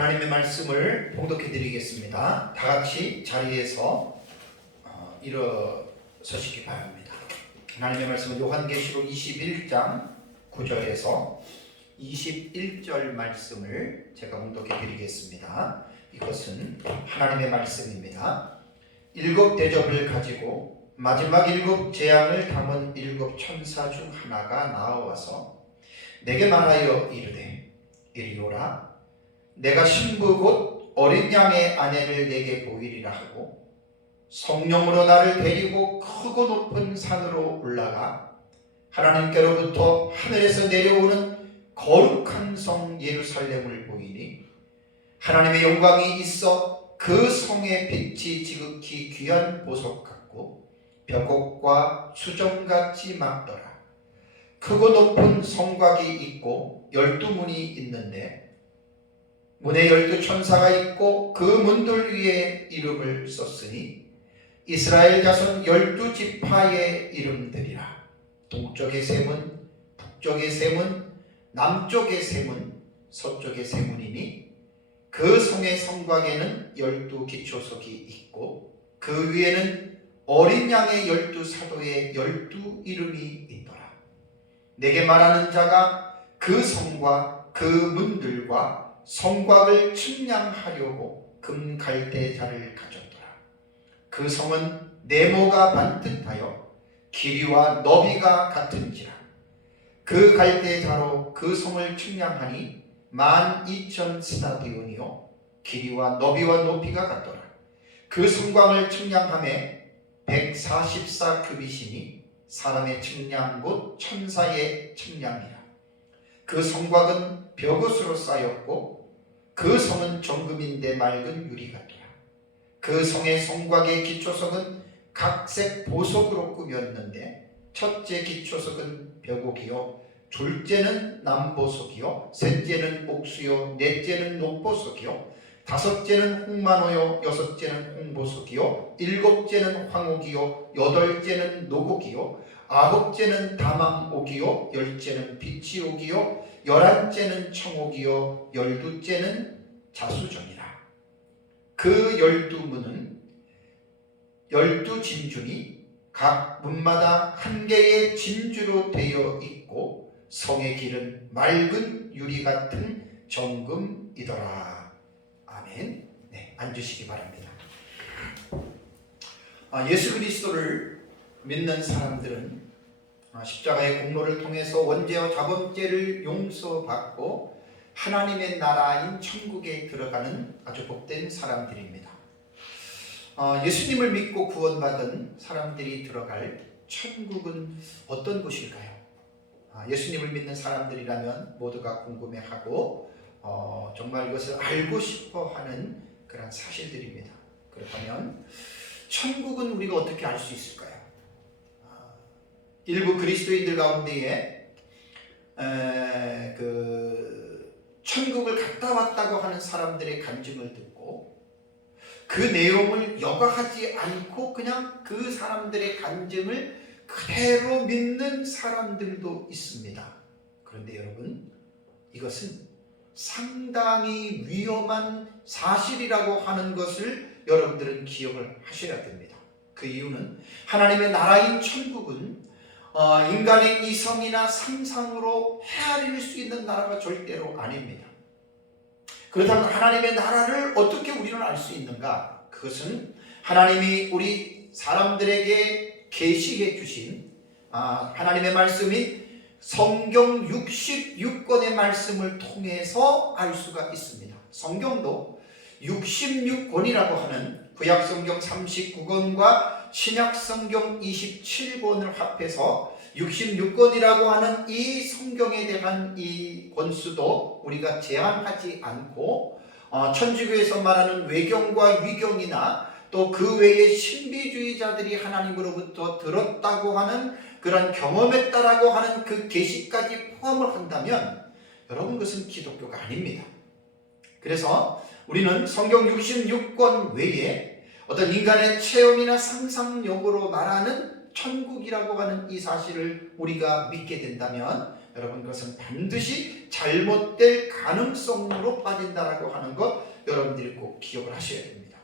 하나님의 말씀을 봉독해 드리겠습니다. 다 같이 자리에서 일어서시기 바랍니다. 하나님의 말씀은 요한계시록 21장 9절에서 21절 말씀을 제가 봉독해 드리겠습니다. 이것은 하나님의 말씀입니다. 일곱 대접을 가지고 마지막 일곱 재앙을 담은 일곱 천사 중 하나가 나와서 내게 말하여 이르되 이리 오라. 내가 신부 곧 어린 양의 아내를 내게 보이리라 하고 성령으로 나를 데리고 크고 높은 산으로 올라가 하나님께로부터 하늘에서 내려오는 거룩한 성 예루살렘을 보이니 하나님의 영광이 있어 그 성의 빛이 지극히 귀한 보석 같고 벽옥과 수정같이 막더라. 크고 높은 성곽이 있고 12문이 있는데 문에 12천사가 있고 그 문들 위에 이름을 썼으니 이스라엘 자손 12지파의 이름들이라. 동쪽의 세 문, 북쪽의 세 문, 남쪽의 세 문, 서쪽의 세 문이니 그 성의 성곽에는 12기초석이 있고 그 위에는 어린 양의 12사도의 12 이름이 있더라. 내게 말하는 자가 그 성과 그 문들과 성곽을 측량하려고 금갈대자를 가졌더라. 그 성은 네모가 반듯하여 길이와 너비가 같은지라. 그 갈대자로 그 성을 측량하니 12,000 스타디온이요 길이와 너비와 높이가 같더라. 그 성곽을 측량함에 144규빗이니 사람의 측량 곧 천사의 측량이라. 그 성곽은 벽옷으로 쌓였고 그 성은 정금인데 맑은 유리 같더라. 그 성의 성곽의 기초석은 각색 보석으로 꾸몄는데 첫째 기초석은 벽옥이요 둘째는 남보석이요 셋째는 옥수요 넷째는 녹보석이요 다섯째는 홍만호요 여섯째는 홍보석이요 일곱째는 황옥이요 여덟째는 노곡이요 아홉째는 다망옥이요 열째는 비치옥이요 11째는 청옥이요 12째는 자수정이라. 그 12문은 12진주니 각 문마다 한 개의 진주로 되어 있고 성의 길은 맑은 유리 같은 정금이더라. 아멘. 네, 앉으시기 바랍니다. 예수 그리스도를 믿는 사람들은 십자가의 공로를 통해서 원죄와 자범죄를 용서받고 하나님의 나라인 천국에 들어가는 아주 복된 사람들입니다. 예수님을 믿고 구원받은 사람들이 들어갈 천국은 어떤 곳일까요? 예수님을 믿는 사람들이라면 모두가 궁금해하고 정말 이것을 알고 싶어하는 그런 사실들입니다. 그렇다면 천국은 우리가 어떻게 알 수 있을까요? 일부 그리스도인들 가운데에 천국을 갔다 왔다고 하는 사람들의 간증을 듣고 그 내용을 여과하지 않고 그냥 그 사람들의 간증을 그대로 믿는 사람들도 있습니다. 그런데 여러분, 이것은 상당히 위험한 사실이라고 하는 것을 여러분들은 기억을 하셔야 됩니다. 그 이유는 하나님의 나라인 천국은 인간의 이성이나 상상으로 헤아릴 수 있는 나라가 절대로 아닙니다. 그렇다면 하나님의 나라를 어떻게 우리는 알 수 있는가? 그것은 하나님이 우리 사람들에게 계시해 주신 하나님의 말씀인 성경 66권의 말씀을 통해서 알 수가 있습니다. 성경도 66권이라고 하는 구약성경 39권과 신약성경 27권을 합해서 66권이라고 하는 이 성경에 대한 이 권수도 우리가 제한하지 않고 천주교에서 말하는 외경과 위경이나 또 그 외에 신비주의자들이 하나님으로부터 들었다고 하는 그런 경험했다라고 하는 그 계시까지 포함을 한다면 여러분 그것은 기독교가 아닙니다. 그래서 우리는 성경 66권 외에 어떤 인간의 체험이나 상상력으로 말하는 천국이라고 하는 이 사실을 우리가 믿게 된다면 여러분 그것은 반드시 잘못될 가능성으로 빠진다라고 하는 것 여러분들이 꼭 기억을 하셔야 됩니다.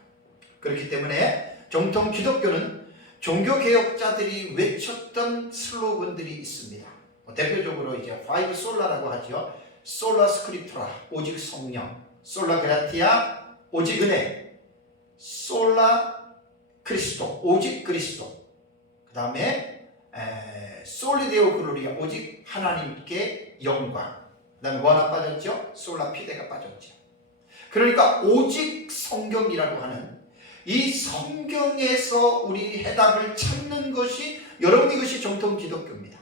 그렇기 때문에 정통 기독교는 종교개혁자들이 외쳤던 슬로건들이 있습니다. 대표적으로 이제 파이브 솔라라고 하죠. 솔라 스크립투라, 오직 성령, 솔라 그라티아, 오직 은혜, 솔라 크리스토, 오직 그리스도, 그 다음에 솔리데오 글로리아, 오직 하나님께 영광, 그 다음에 뭐 하나 빠졌죠? 솔라 피데가 빠졌죠. 그러니까 오직 성경이라고 하는 이 성경에서 우리 해답을 찾는 것이, 여러분 이것이 정통 기독교입니다.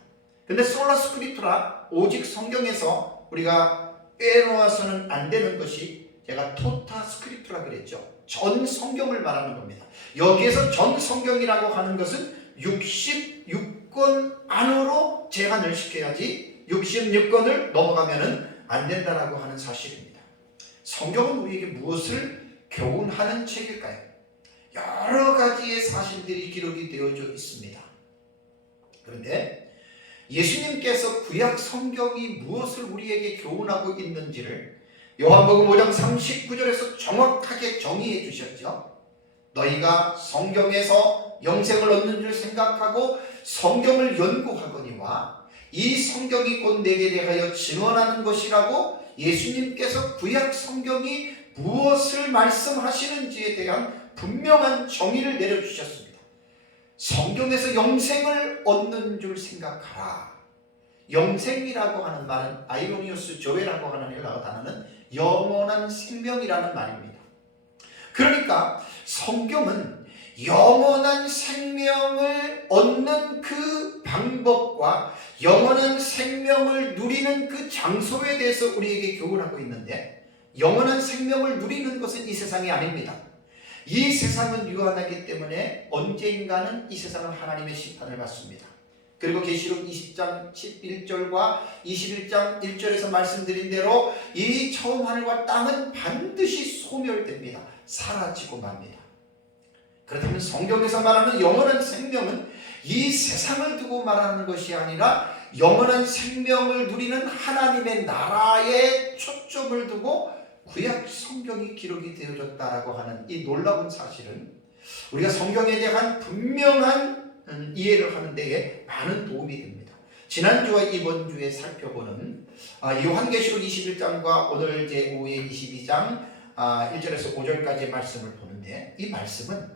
근데 솔라 스크립투라, 오직 성경에서 우리가 빼놓아서는 안 되는 것이, 제가 토타 스크립투라 그랬죠. 전 성경을 말하는 겁니다. 여기에서 전 성경이라고 하는 것은 66권 안으로 제한을 시켜야지 66권을 넘어가면은 안 된다라고 하는 사실입니다. 성경은 우리에게 무엇을 교훈하는 책일까요? 여러 가지의 사실들이 기록이 되어져 있습니다. 그런데 예수님께서 구약 성경이 무엇을 우리에게 교훈하고 있는지를 요한복음 5장 39절에서 정확하게 정의해 주셨죠. 너희가 성경에서 영생을 얻는 줄 생각하고 성경을 연구하거니와 이 성경이 곧 내게 대하여 증언하는 것이라고 예수님께서 구약 성경이 무엇을 말씀하시는지에 대한 분명한 정의를 내려주셨습니다. 성경에서 영생을 얻는 줄 생각하라. 영생이라고 하는 말은 아이오니오스 조에라고 하는 헬라어 단어는 영원한 생명이라는 말입니다. 그러니까 성경은 영원한 생명을 얻는 그 방법과 영원한 생명을 누리는 그 장소에 대해서 우리에게 교훈하고 있는데, 영원한 생명을 누리는 것은 이 세상이 아닙니다. 이 세상은 유한하기 때문에 언젠가는 이 세상은 하나님의 심판을 받습니다. 그리고 계시록 20장 11절과 21장 1절에서 말씀드린 대로 이 처음 하늘과 땅은 반드시 소멸됩니다. 사라지고 맙니다. 그렇다면 성경에서 말하는 영원한 생명은 이 세상을 두고 말하는 것이 아니라 영원한 생명을 누리는 하나님의 나라에 초점을 두고 구약 성경이 기록이 되어졌다라고 하는 이 놀라운 사실은 우리가 성경에 대한 분명한 이해를 하는 데에 많은 도움이 됩니다. 지난주와 이번 주에 살펴보는 요한계시록 21장과 오늘 제5의 22장 1절에서 5절까지의 말씀을 보는데, 이 말씀은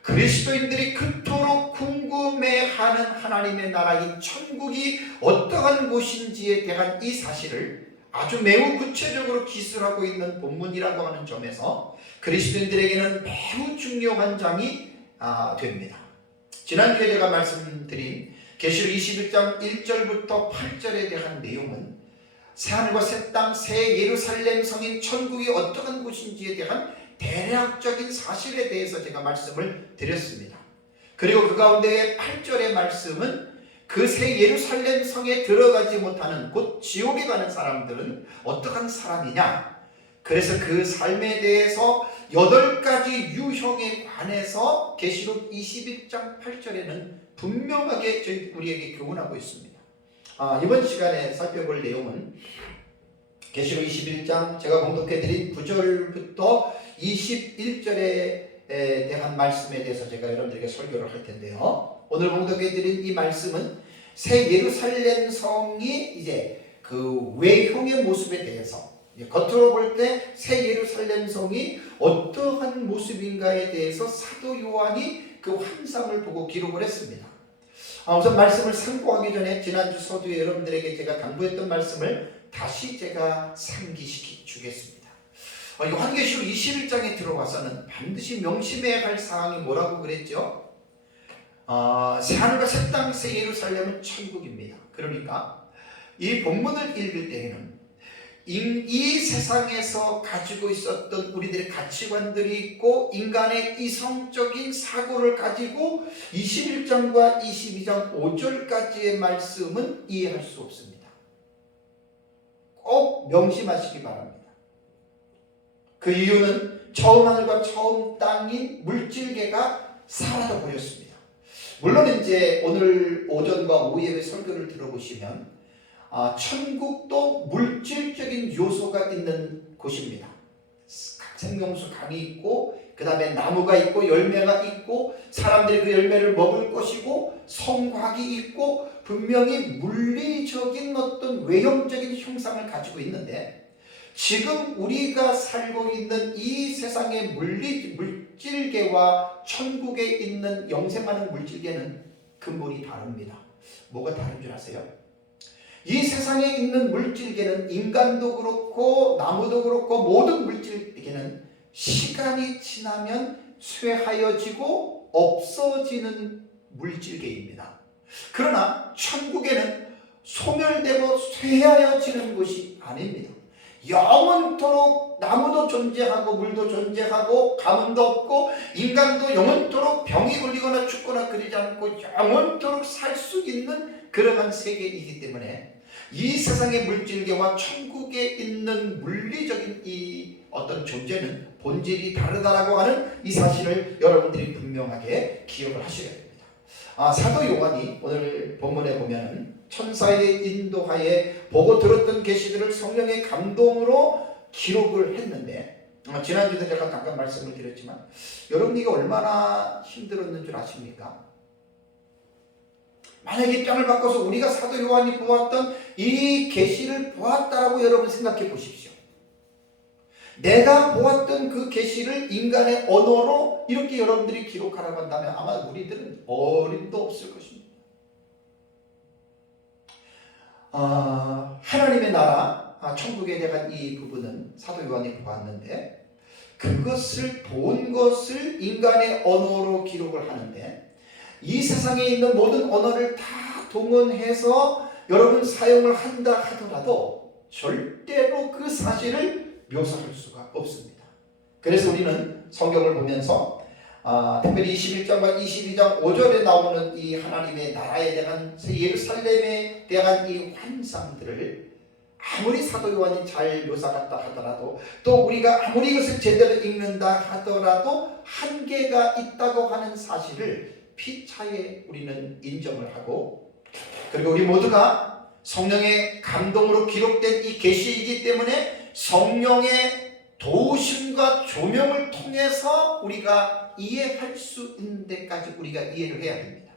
그리스도인들이 그토록 궁금해하는 하나님의 나라인 천국이 어떠한 곳인지에 대한 이 사실을 아주 매우 구체적으로 기술하고 있는 본문이라고 하는 점에서 그리스도인들에게는 매우 중요한 장이 됩니다. 지난주에 제가 말씀드린 계시록 21장 1절부터 8절에 대한 내용은 새하늘과 새 땅, 새 예루살렘 성인 천국이 어떠한 곳인지에 대한 대략적인 사실에 대해서 제가 말씀을 드렸습니다. 그리고 그 가운데의 8절의 말씀은 그 새 예루살렘 성에 들어가지 못하는, 곧 지옥에 가는 사람들은 어떠한 사람이냐, 그래서 그 삶에 대해서 8가지 유형에 관해서 계시록 21장 8절에는 분명하게 우리에게 교훈하고 있습니다. 이번 시간에 살펴볼 내용은 계시록 21장 제가 봉독해드린 9절부터 21절에 대한 말씀에 대해서 제가 여러분들에게 설교를 할 텐데요. 오늘 봉독해드린 이 말씀은 새 예루살렘 성이 이제 그 외형의 모습에 대해서, 겉으로 볼 때 새 예루살렘 성이 어떠한 모습인가에 대해서 사도 요한이 그 환상을 보고 기록을 했습니다. 우선 말씀을 상고하기 전에 지난주 서두에 여러분들에게 제가 당부했던 말씀을 다시 제가 상기시켜 주겠습니다. 요한계시록 21장에 들어와서는 반드시 명심해야 할 사항이 뭐라고 그랬죠? 새하늘과 새 땅, 새 예루살렘은 천국입니다. 그러니까 이 본문을 읽을 때에는 이 세상에서 가지고 있었던 우리들의 가치관들이 있고 인간의 이성적인 사고를 가지고 21장과 22장 5절까지의 말씀은 이해할 수 없습니다. 꼭 명심하시기 바랍니다. 그 이유는 처음 하늘과 처음 땅인 물질계가 사라져 버렸습니다. 물론 이제 오늘 오전과 오후에 설교를 들어보시면 천국도 물질적인 요소가 있는 곳입니다. 생명수 강이 있고 그 다음에 나무가 있고 열매가 있고 사람들이 그 열매를 먹을 것이고 성곽이 있고 분명히 물리적인 어떤 외형적인 형상을 가지고 있는데 지금 우리가 살고 있는 이 세상의 물질계와 천국에 있는 영생하는 물질계는 근본이 다릅니다. 뭐가 다른 줄 아세요? 이 세상에 있는 물질계는 인간도 그렇고 나무도 그렇고 모든 물질계는 시간이 지나면 쇠하여지고 없어지는 물질계입니다. 그러나 천국에는 소멸되고 쇠하여지는 것이 아닙니다. 영원토록 나무도 존재하고 물도 존재하고 가뭄도 없고 인간도 영원토록 병이 걸리거나 죽거나 그러지 않고 영원토록 살 수 있는 그러한 세계이기 때문에 이 세상의 물질계와 천국에 있는 물리적인 이 어떤 존재는 본질이 다르다라고 하는 이 사실을 여러분들이 분명하게 기억을 하셔야 됩니다. 사도 요한이 오늘 본문에 보면은 천사의 인도하에 보고 들었던 계시들을 성령의 감동으로 기록을 했는데 지난주에 제가 잠깐 말씀을 드렸지만 여러분 이게 얼마나 힘들었는 줄 아십니까? 만약에 입장을 바꿔서 우리가 사도 요한이 보았던 이 계시를 보았다라고 여러분 생각해 보십시오. 내가 보았던 그 계시를 인간의 언어로 이렇게 여러분들이 기록하라고 한다면 아마 우리들은 어림도 없을 것입니다. 하나님의 나라, 천국에 대한 이 부분은 사도 요한이 보았는데 그것을 본 것을 인간의 언어로 기록을 하는데 이 세상에 있는 모든 언어를 다 동원해서 여러분 사용을 한다 하더라도 절대로 그 사실을 묘사할 수가 없습니다. 그래서 우리는 성경을 보면서 특별히 21장과 22장 5절에 나오는 이 하나님의 나라에 대한 예루살렘에 대한 이 환상들을 아무리 사도 요한이 잘 묘사했다 하더라도 또 우리가 아무리 이것을 제대로 읽는다 하더라도 한계가 있다고 하는 사실을 피차에 우리는 인정을 하고 그리고 우리 모두가 성령의 감동으로 기록된 이 계시이기 때문에 성령의 도우심과 조명을 통해서 우리가 이해할 수 있는 데까지 우리가 이해를 해야 됩니다.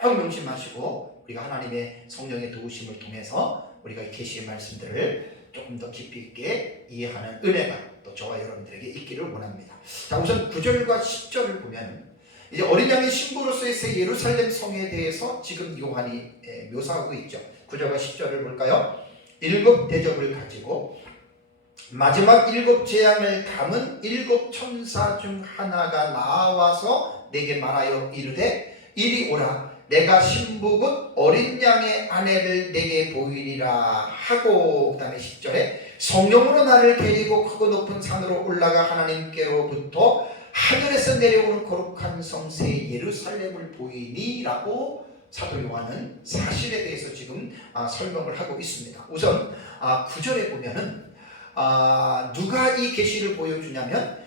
꼭 명심하시고 우리가 하나님의 성령의 도우심을 통해서 우리가 이 계시의 말씀들을 조금 더 깊이 있게 이해하는 은혜가 또 저와 여러분들에게 있기를 원합니다. 자, 우선 9절과 10절을 보면 이제 어린 양의 신부로서의 새 예루살렘 성에 대해서 지금 요한이 묘사하고 있죠. 9절과 10절을 볼까요? 7 대접을 가지고 마지막 7 재앙을 담은 7 천사 중 하나가 나와서 내게 말하여 이르되 이리 오라 내가 신부 곧 어린 양의 아내를 내게 보이리라 하고 그 다음에 10절에 성령으로 나를 데리고 크고 높은 산으로 올라가 하나님께로부터 하늘에서 내려오는 거룩한 성새 예루살렘을 보이니 라고 사도 요한은 사실에 대해서 지금 설명을 하고 있습니다. 우선 9절에 보면은 누가 이 계시를 보여주냐면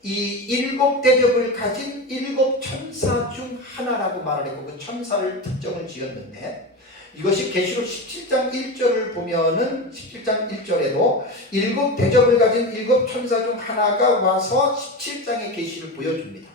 이 7 대접을 가진 7 천사 중 하나라고 말을 했고 그 천사를 특정을 지었는데 이것이 계시록 17장 1절을 보면은 17장 1절에도 7 대접을 가진 7 천사 중 하나가 와서 17장의 계시를 보여줍니다.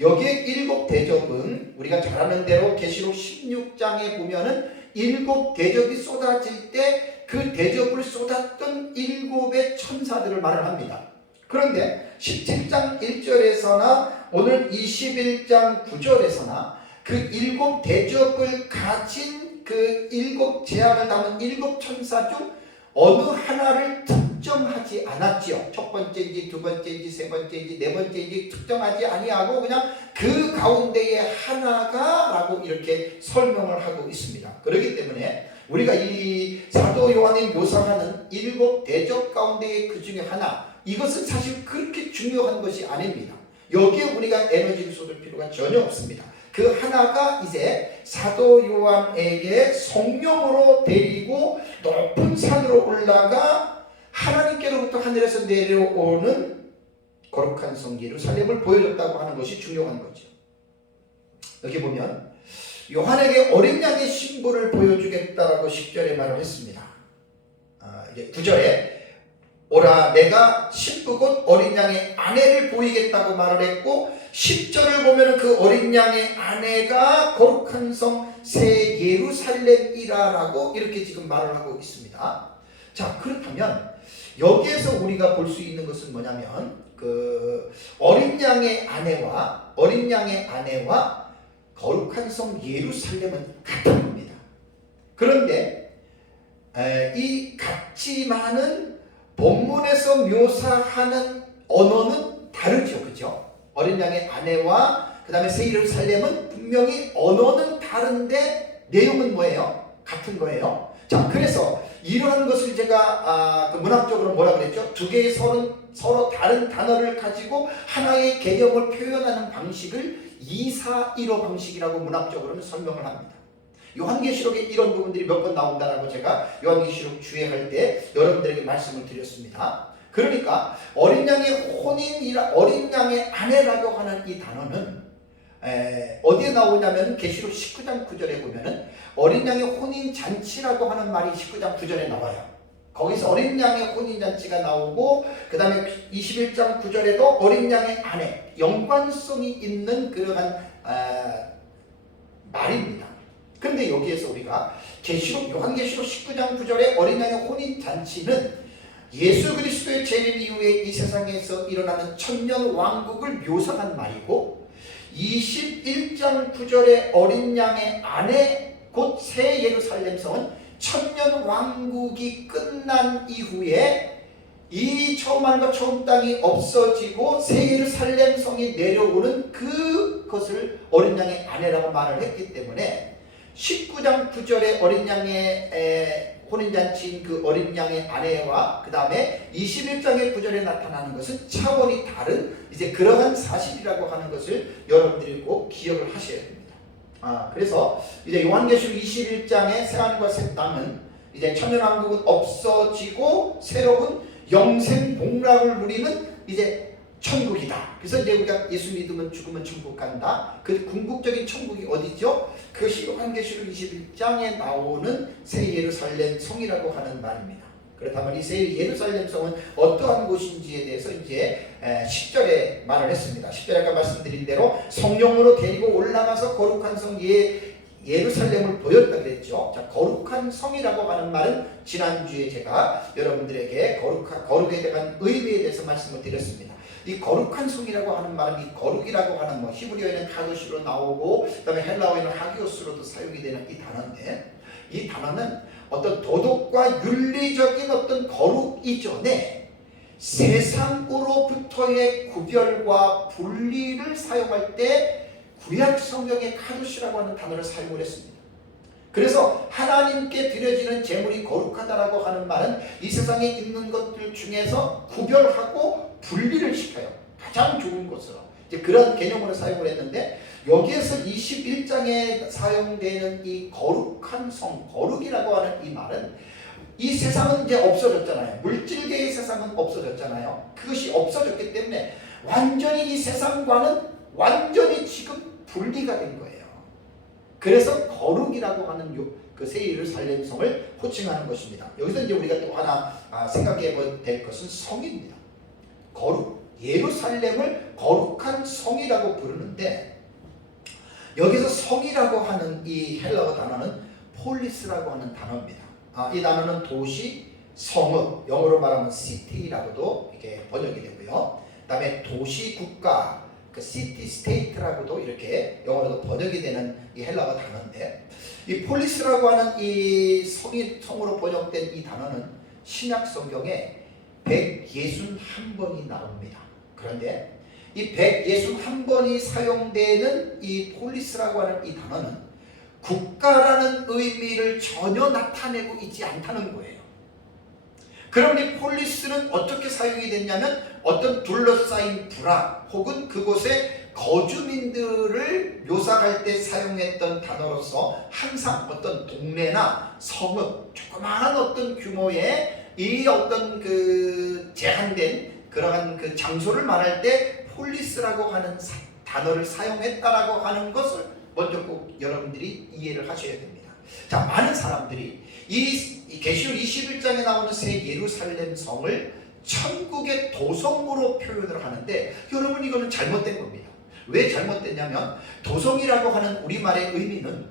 여기에 7 대접은 우리가 잘 아는 대로 계시록 16장에 보면은 7 대접이 쏟아질 때 그 대접을 쏟았던 7의 천사들을 말을 합니다. 그런데 17장 1절에서나 오늘 21장 9절에서나 그 7 대접을 가진 그 7 재앙을 담은 7 천사 중 어느 하나를 특정하지 않았지요. 첫 번째인지 두 번째인지 세 번째인지 네 번째인지 특정하지 아니하고 그냥 그 가운데의 하나가 라고 이렇게 설명을 하고 있습니다. 그렇기 때문에 우리가 이 사도 요한이 묘사하는 7 대접 가운데의 그 중에 하나 이것은 사실 그렇게 중요한 것이 아닙니다. 여기에 우리가 에너지를 쏟을 필요가 전혀 없습니다. 그 하나가 이제 사도 요한에게 성령으로 데리고 높은 산으로 올라가 하나님께로부터 하늘에서 내려오는 거룩한 성 예루살렘을 보여줬다고 하는 것이 중요한 거죠. 여기 보면 요한에게 어린 양의 신부를 보여주겠다라고 10절에 말을 했습니다. 이제 9절에 오라 내가 신부 곧 어린 양의 아내를 보이겠다고 말을 했고 10절을 보면 그 어린 양의 아내가 거룩한 성 새 예루살렘이라라고 이렇게 지금 말을 하고 있습니다. 자, 그렇다면 여기에서 우리가 볼 수 있는 것은 뭐냐면 그 어린 양의 아내와 거룩한 성 예루살렘은 같은 겁니다. 그런데 이 같지만은 본문에서 묘사하는 언어는 다르죠, 그죠? 어린 양의 아내와 그 다음에 새 예루살렘은 분명히 언어는 다른데 내용은 뭐예요? 같은 거예요. 자, 그래서 이러한 것을 제가 그 문학적으로 뭐라 그랬죠? 두 개의 서로 다른 단어를 가지고 하나의 개념을 표현하는 방식을 2-4-1호 방식이라고 문학적으로는 설명을 합니다. 요한계시록에 이런 부분들이 몇 번 나온다라고 제가 요한계시록 주의할 때 여러분들에게 말씀을 드렸습니다. 그러니까 어린 양의 아내라고 하는 이 단어는 어디에 나오냐면 계시록 19장 9절에 보면은 어린 양의 혼인 잔치라고 하는 말이 19장 9절에 나와요. 거기서 어린 양의 혼인 잔치가 나오고 그 다음에 21장 9절에도 어린 양의 아내 연관성이 있는 그러한 말입니다. 그런데 여기에서 우리가 요한계시록 19장 9절에 어린 양의 혼인 잔치는 예수 그리스도의 재림 이후에 이 세상에서 일어나는 천년 왕국을 묘사한 말이고 21장 9절에 어린 양의 아내 곧 새 예루살렘 성은 천년 왕국이 끝난 이후에 이 처음 하늘과 처음 땅이 없어지고 새 예루살렘 성이 내려오는 그것을 어린 양의 아내라고 말을 했기 때문에 19장 9절에 어린 양의 혼인잔치인 그 어린 양의 아내와 그 다음에 21장의 9절에 나타나는 것은 차원이 다른 이제 그러한 사실이라고 하는 것을 여러분들이 꼭 기억을 하셔야 됩니다. 그래서 이제 요한계시록 21장의 새하늘과 새 땅은 이제 천년왕국은 없어지고 새로운 영생 복락을 누리는 이제 천국이다. 그래서 이제 우리가 예수 믿으면 죽으면 천국 간다. 그 궁극적인 천국이 어디죠? 그것이 요한계시록 21장에 나오는 새 예루살렘 성이라고 하는 말입니다. 그렇다면 이 새 예루살렘 성은 어떠한 곳인지에 대해서 이제 10절에 말을 했습니다. 10절에 아까 말씀드린 대로 성령으로 데리고 올라가서 거룩한 성 예루살렘을 보였다 그랬죠. 자, 거룩한 성이라고 하는 말은 지난주에 제가 여러분들에게 거룩에 대한 의미에 대해서 말씀을 드렸습니다. 이 거룩한 성이라고 하는 말은 이 거룩이라고 하는 히브리어에는 카도시로 나오고 그다음에 헬라어에는 하기오스로도 사용이 되는 이 단어인데 이 단어는 어떤 도덕과 윤리적인 어떤 거룩 이전에 세상으로부터의 구별과 분리를 사용할 때 구약 성경의 카도시라고 하는 단어를 사용을 했습니다. 그래서 하나님께 드려지는 제물이 거룩하다라고 하는 말은 이 세상에 있는 것들 중에서 구별하고 분리를 시켜요. 가장 좋은 것으로. 이제 그런 개념으로 사용을 했는데 여기에서 21장에 사용되는 이 거룩한 성, 거룩이라고 하는 이 말은 이 세상은 이제 없어졌잖아요. 물질계의 세상은 없어졌잖아요. 그것이 없어졌기 때문에 완전히 이 세상과는 완전히 지금 분리가 된 거예요. 그래서 거룩이라고 하는 그 새 예루살렘 성을 호칭하는 것입니다. 여기서 이제 우리가 또 하나 생각해 될 것은 성입니다. 거룩, 예루살렘을 거룩한 성이라고 부르는데 여기서 성이라고 하는 이 헬라어 단어는 폴리스라고 하는 단어입니다. 이 단어는 도시, 성읍, 영어로 말하면 city라고도 이렇게 번역이 되고요. 그 다음에 도시, 국가, 그 city, state라고도 이렇게 영어로도 번역이 되는 이 헬라어 단어인데 이 폴리스라고 하는 이 성으로 번역된 이 단어는 신약 성경에 161번이 나옵니다. 그런데 이 161번이 사용되는 이 폴리스라고 하는 이 단어는 국가라는 의미를 전혀 나타내고 있지 않다는 거예요. 그럼 이 폴리스는 어떻게 사용이 됐냐면 어떤 둘러싸인 부락 혹은 그곳의 거주민들을 묘사할 때 사용했던 단어로서 항상 어떤 동네나 성읍, 조그마한 어떤 규모의 이 어떤 그 제한된 그러한 그 장소를 말할 때 폴리스라고 하는 단어를 사용했다라고 하는 것을 먼저 꼭 여러분들이 이해를 하셔야 됩니다. 자, 많은 사람들이 이 계시록 21장에 나오는 새 예루살렘 성을 천국의 도성으로 표현을 하는데, 여러분 이거는 잘못된 겁니다. 왜 잘못됐냐면, 도성이라고 하는 우리말의 의미는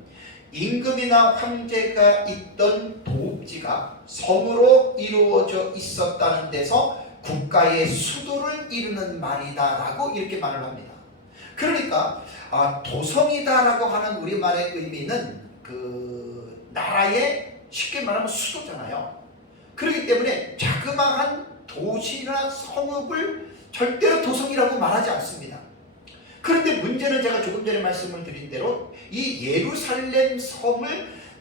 임금이나 황제가 있던 도읍지가 성으로 이루어져 있었다는 데서 국가의 수도를 이루는 말이다 라고 이렇게 말을 합니다. 그러니까 도성이다라고 하는 우리말의 의미는 그 나라의 쉽게 말하면 수도잖아요. 그렇기 때문에 자그마한 도시나 성읍을 절대로 도성이라고 말하지 않습니다. 그런데 문제는 제가 조금 전에 말씀을 드린 대로 이 예루살렘 성을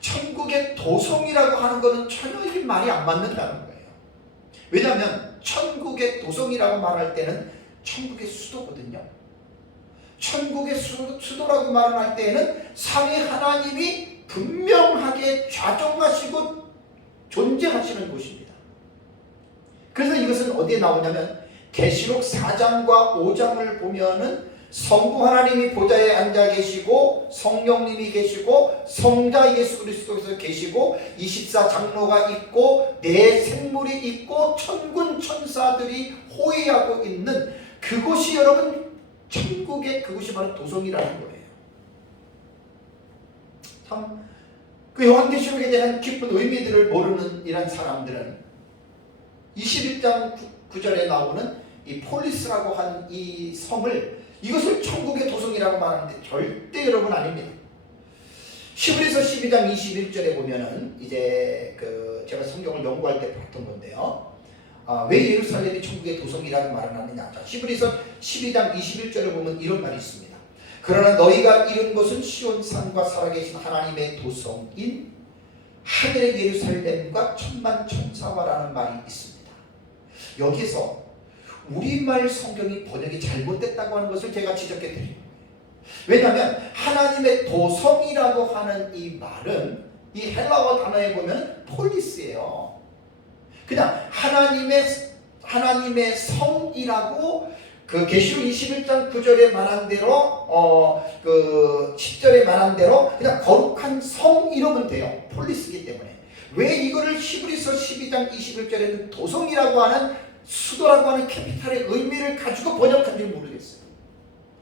천국의 도성이라고 하는 것은 전혀 이 말이 안 맞는다는 거예요. 왜냐하면 천국의 도성이라고 말할 때는 천국의 수도거든요. 천국의 수도라고 말을 할 때에는 삼위 하나님이 분명하게 좌정하시고 존재하시는 곳입니다. 그래서 이것은 어디에 나오냐면 계시록 4장과 5장을 보면은 성부 하나님이 보좌에 앉아 계시고 성령님이 계시고 성자 예수 그리스도께서 계시고 24장로가 있고 네 생물이 있고 천군 천사들이 호위하고 있는 그곳이 여러분 천국의 그곳이 바로 도성이라는 거예요. 참 그 요한계시록에 대한 깊은 의미들을 모르는 이런 사람들은 21장 9절에 나오는 이 폴리스라고 한 이 성을 이것을 천국의 도성이라고 말하는데 절대 여러분 아닙니다. 히브리서 12장 21절에 보면은 이제 그 제가 성경을 연구할 때 봤던 건데요. 왜 예루살렘이 천국의 도성이라고 말을 하느냐. 자, 히브리서 12장 21절에 보면 이런 말이 있습니다. 그러나 너희가 이룬 것은 시온산과 살아계신 하나님의 도성인 하늘의 예루살렘과 천만 천사와라는 말이 있습니다. 여기서 우리말 성경이 번역이 잘못됐다고 하는 것을 제가 지적해 드립니다. 왜냐하면 하나님의 도성이라고 하는 이 말은 이 헬라어 단어에 보면 폴리스예요. 그냥 하나님의 성이라고 그 계시록 21장 9절에 말한 대로 그 10절에 말한 대로 그냥 거룩한 성 이러면 돼요. 폴리스이기 때문에. 왜 이거를 히브리서 12장 21절에는 도성이라고 하는 수도라고 하는 캐피탈의 의미를 가지고 번역한지 모르겠어요.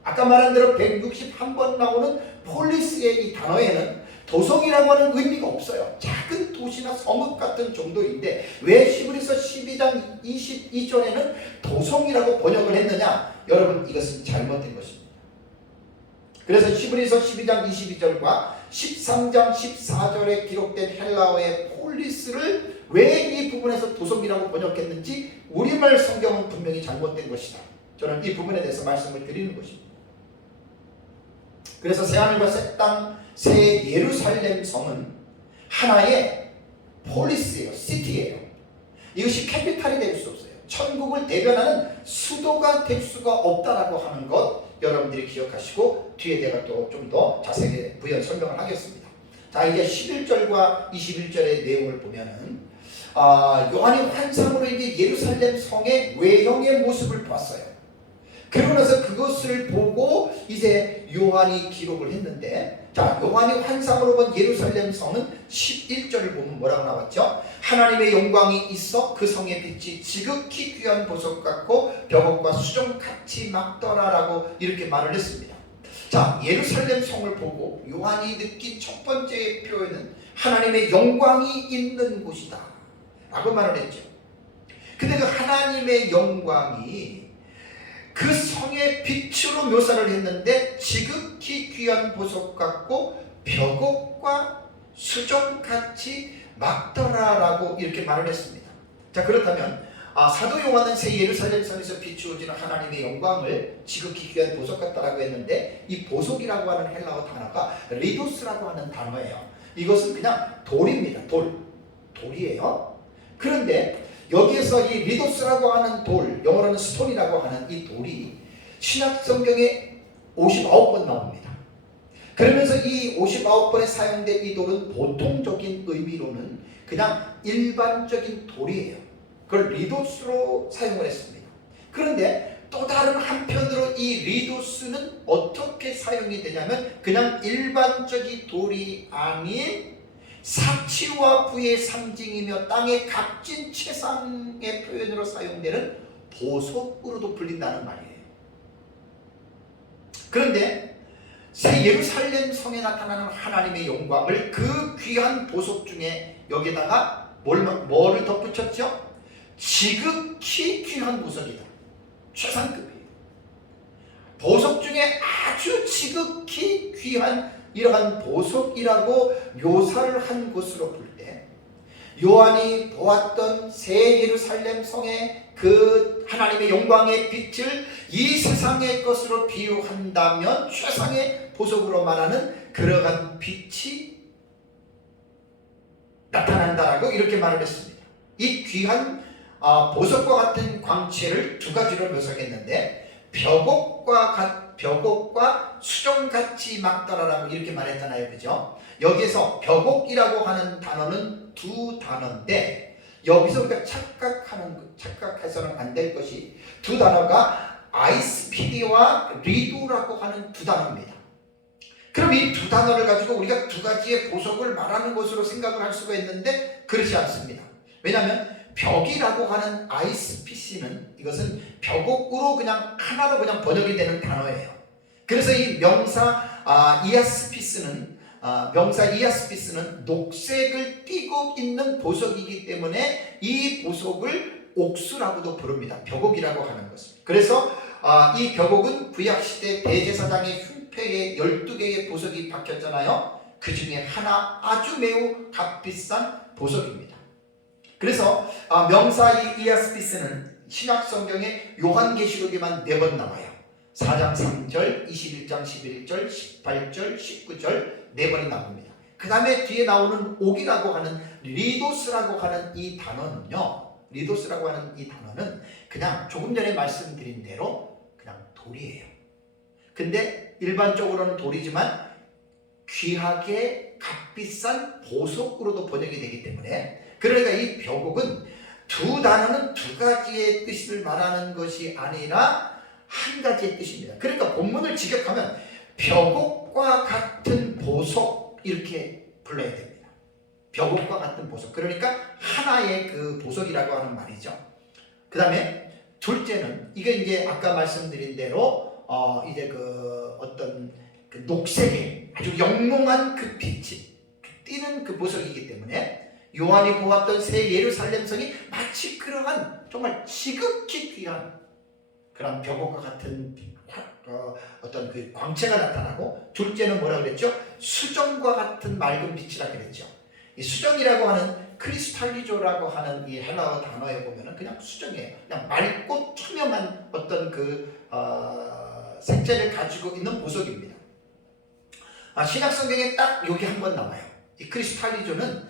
아까 말한 대로 161번 나오는 폴리스의 이 단어에는 도성이라고 하는 의미가 없어요. 작은 도시나 성읍 같은 정도인데 왜 히브리서 12장 22절에는 도성이라고 번역을 했느냐? 여러분 이것은 잘못된 것입니다. 그래서 히브리서 12장 22절과 13장 14절에 기록된 헬라어의 폴리스를 왜 이 부분에서 도성이라고 번역했는지 우리말 성경은 분명히 잘못된 것이다. 저는 이 부분에 대해서 말씀을 드리는 것입니다. 그래서 새하늘과 새 땅, 새 예루살렘 성은 하나의 폴리스예요. 시티예요. 이것이 캐피탈이 될 수 없어요. 천국을 대변하는 수도가 될 수가 없다라고 하는 것 여러분들이 기억하시고 뒤에 내가 또 좀 더 자세하게 부연 설명을 하겠습니다. 자, 이제 11절과 21절의 내용을 보면은 요한이 환상으로 이제 예루살렘 성의 외형의 모습을 봤어요. 그러고 나서 그것을 보고 이제 요한이 기록을 했는데, 자, 요한이 환상으로 본 예루살렘 성은 11절을 보면 뭐라고 나왔죠? 하나님의 영광이 있어 그 성의 빛이 지극히 귀한 보석 같고 벽옥과 수정같이 막더라라고 이렇게 말을 했습니다. 자, 예루살렘 성을 보고 요한이 느낀 첫 번째 표현은 하나님의 영광이 있는 곳이다 라고 말을 했죠. 근데 그 하나님의 영광이 그 성의 빛으로 묘사를 했는데 지극히 귀한 보석 같고 벽옥과 수정같이 막더라라고 이렇게 말을 했습니다. 자, 그렇다면 사도 요한은 새 예루살렘 성에서 비추어지는 하나님의 영광을 지극히 귀한 보석 같다라고 했는데 이 보석이라고 하는 헬라어 단어가 리도스라고 하는 단어예요. 이것은 그냥 돌입니다. 돌이에요. 그런데 여기에서 이 리도스라고 하는 돌, 영어로는 스톤이라고 하는 이 돌이 신약 성경에 59번 나옵니다. 그러면서 이 59번에 사용된 이 돌은 보통적인 의미로는 그냥 일반적인 돌이에요. 그걸 리도스로 사용을 했습니다. 그런데 또 다른 한편으로 이 리도스는 어떻게 사용이 되냐면 그냥 일반적인 돌이 아닌 사치와 부의 상징이며 땅의 값진 최상의 표현으로 사용되는 보석으로도 불린다는 말이에요. 그런데 새 예루살렘 성에 나타나는 하나님의 영광을 그 귀한 보석 중에 여기다가 뭐를 덧붙였죠? 지극히 귀한 보석이다. 최상급이에요. 보석 중에 아주 지극히 귀한 이러한 보석이라고 묘사를 한 것으로 볼 때 요한이 보았던 새 예루살렘 성의 그 하나님의 영광의 빛을 이 세상의 것으로 비유한다면 최상의 보석으로 말하는 그러한 빛이 나타난다라고 이렇게 말을 했습니다. 이 귀한 보석과 같은 광채를 두 가지로 묘사했는데 벽옥과 수정같이 막다라라고 이렇게 말했잖아요. 그죠? 여기서 벽옥이라고 하는 단어는 두 단어인데 여기서 우리가 착각해서는 안 될 것이 두 단어가 아이스피디와 리도라고 하는 두 단어입니다. 그럼 이 두 단어를 가지고 우리가 두 가지의 보석을 말하는 것으로 생각을 할 수가 있는데 그렇지 않습니다. 왜냐하면 벽이라고 하는 아이스피시는 이것은 벽옥으로 그냥 하나로 그냥 번역이 되는 단어예요. 그래서 이 명사 이아스피스는 녹색을 띠고 있는 보석이기 때문에 이 보석을 옥수라고도 부릅니다. 벽옥이라고 하는 것을. 그래서 이 벽옥은 구약시대 대제사장의 흉패에 12개의 보석이 박혔잖아요. 그 중에 하나 아주 매우 값비싼 보석입니다. 그래서 명사 이아스피스는 신약성경에 요한계시록에만 4번 나와요. 4장 3절, 21장 11절, 18절, 19절 4번이 나옵니다. 그 다음에 뒤에 나오는 옥이라고 하는 리도스라고 하는 이 단어는요. 리도스라고 하는 이 단어는 그냥 조금 전에 말씀드린 대로 그냥 돌이에요. 근데 일반적으로는 돌이지만 귀하게 값비싼 보석으로도 번역이 되기 때문에 그러니까 이 벽옥은 두 단어는 두 가지의 뜻을 말하는 것이 아니라 한 가지의 뜻입니다. 그러니까 본문을 직역하면 벽옥과 같은 보석 이렇게 불러야 됩니다. 벽옥과 같은 보석. 그러니까 하나의 그 보석이라고 하는 말이죠. 그 다음에 둘째는 이게 이제 아까 말씀드린 대로 이제 그 어떤 그 녹색의 아주 영롱한 그 빛이 띄는 그 보석이기 때문에 요한이 보았던 새 예루살렘 성이 마치 그러한 정말 지극히 귀한 그런 벽옥과 같은 어떤 그 광채가 나타나고 둘째는 뭐라 그랬죠? 수정과 같은 맑은 빛이라 그랬죠. 이 수정이라고 하는 크리스탈리조라고 하는 이 헬라어 단어에 보면은 그냥 수정이에요. 그냥 맑고 투명한 어떤 그 색채를 가지고 있는 보석입니다. 신약 성경에 딱 여기 한 번 나와요. 이 크리스탈리조는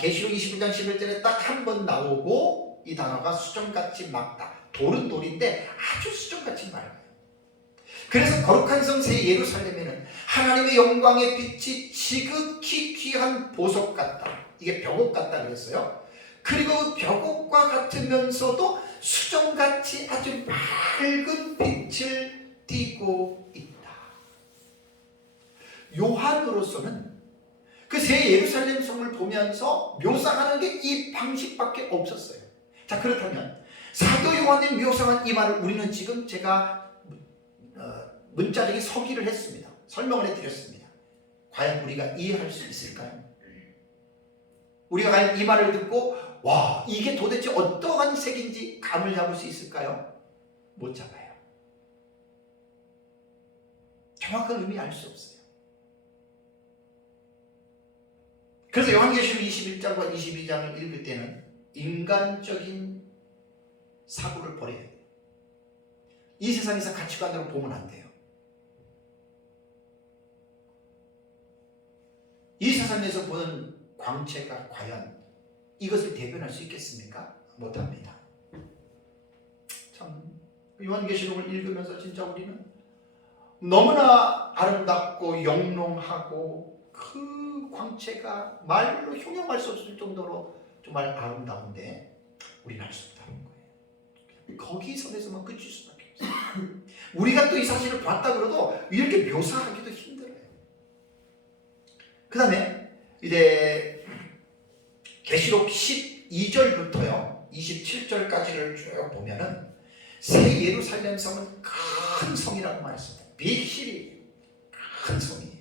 계시록 21장 11절에 딱 한 번 나오고 이 단어가 수정같이 맑다. 돌은 돌인데 아주 수정같이 맑아요. 그래서 거룩한 성 새 예루살렘에는 하나님의 영광의 빛이 지극히 귀한 보석 같다. 이게 벽옥 같다 그랬어요. 그리고 벽옥과 같으면서도 수정같이 아주 맑은 빛을 띠고 있다. 요한으로서는 그 새 예루살렘 성을 보면서 묘사하는 게 이 방식밖에 없었어요. 자, 그렇다면 사도 요한이 묘사한 이 말을 우리는 지금 제가 문자적인 서기를 했습니다. 설명을 해드렸습니다. 과연 우리가 이해할 수 있을까요? 우리가 과연 이 말을 듣고 와, 이게 도대체 어떠한 색인지 감을 잡을 수 있을까요? 못 잡아요. 정확한 의미 알 수 없어요. 그래서 요한계시록 21장과 22장을 읽을 때는 인간적인 사고를 버려야 돼요. 이 세상에서 가치관으로 보면 안 돼요. 이 세상에서 보는 광채가 과연 이것을 대변할 수 있겠습니까? 못합니다. 참 요한계시록을 읽으면서 진짜 우리는 너무나 아름답고 영롱하고 그 광채가 말로 형용할 수 없을 정도로 정말 아름다운데 우리는 할 수 없다는 거예요. 거기 선에서만 그칠 수밖에 없어요. 우리가 또 이 사실을 봤다 그래도 이렇게 묘사하기도 힘들어요. 그 다음에 이제 계시록 12절부터요 27절까지를 쭉 보면은 새 예루살렘 성은 큰 성이라고 말했습니다. 빅힐이 큰 성이에요.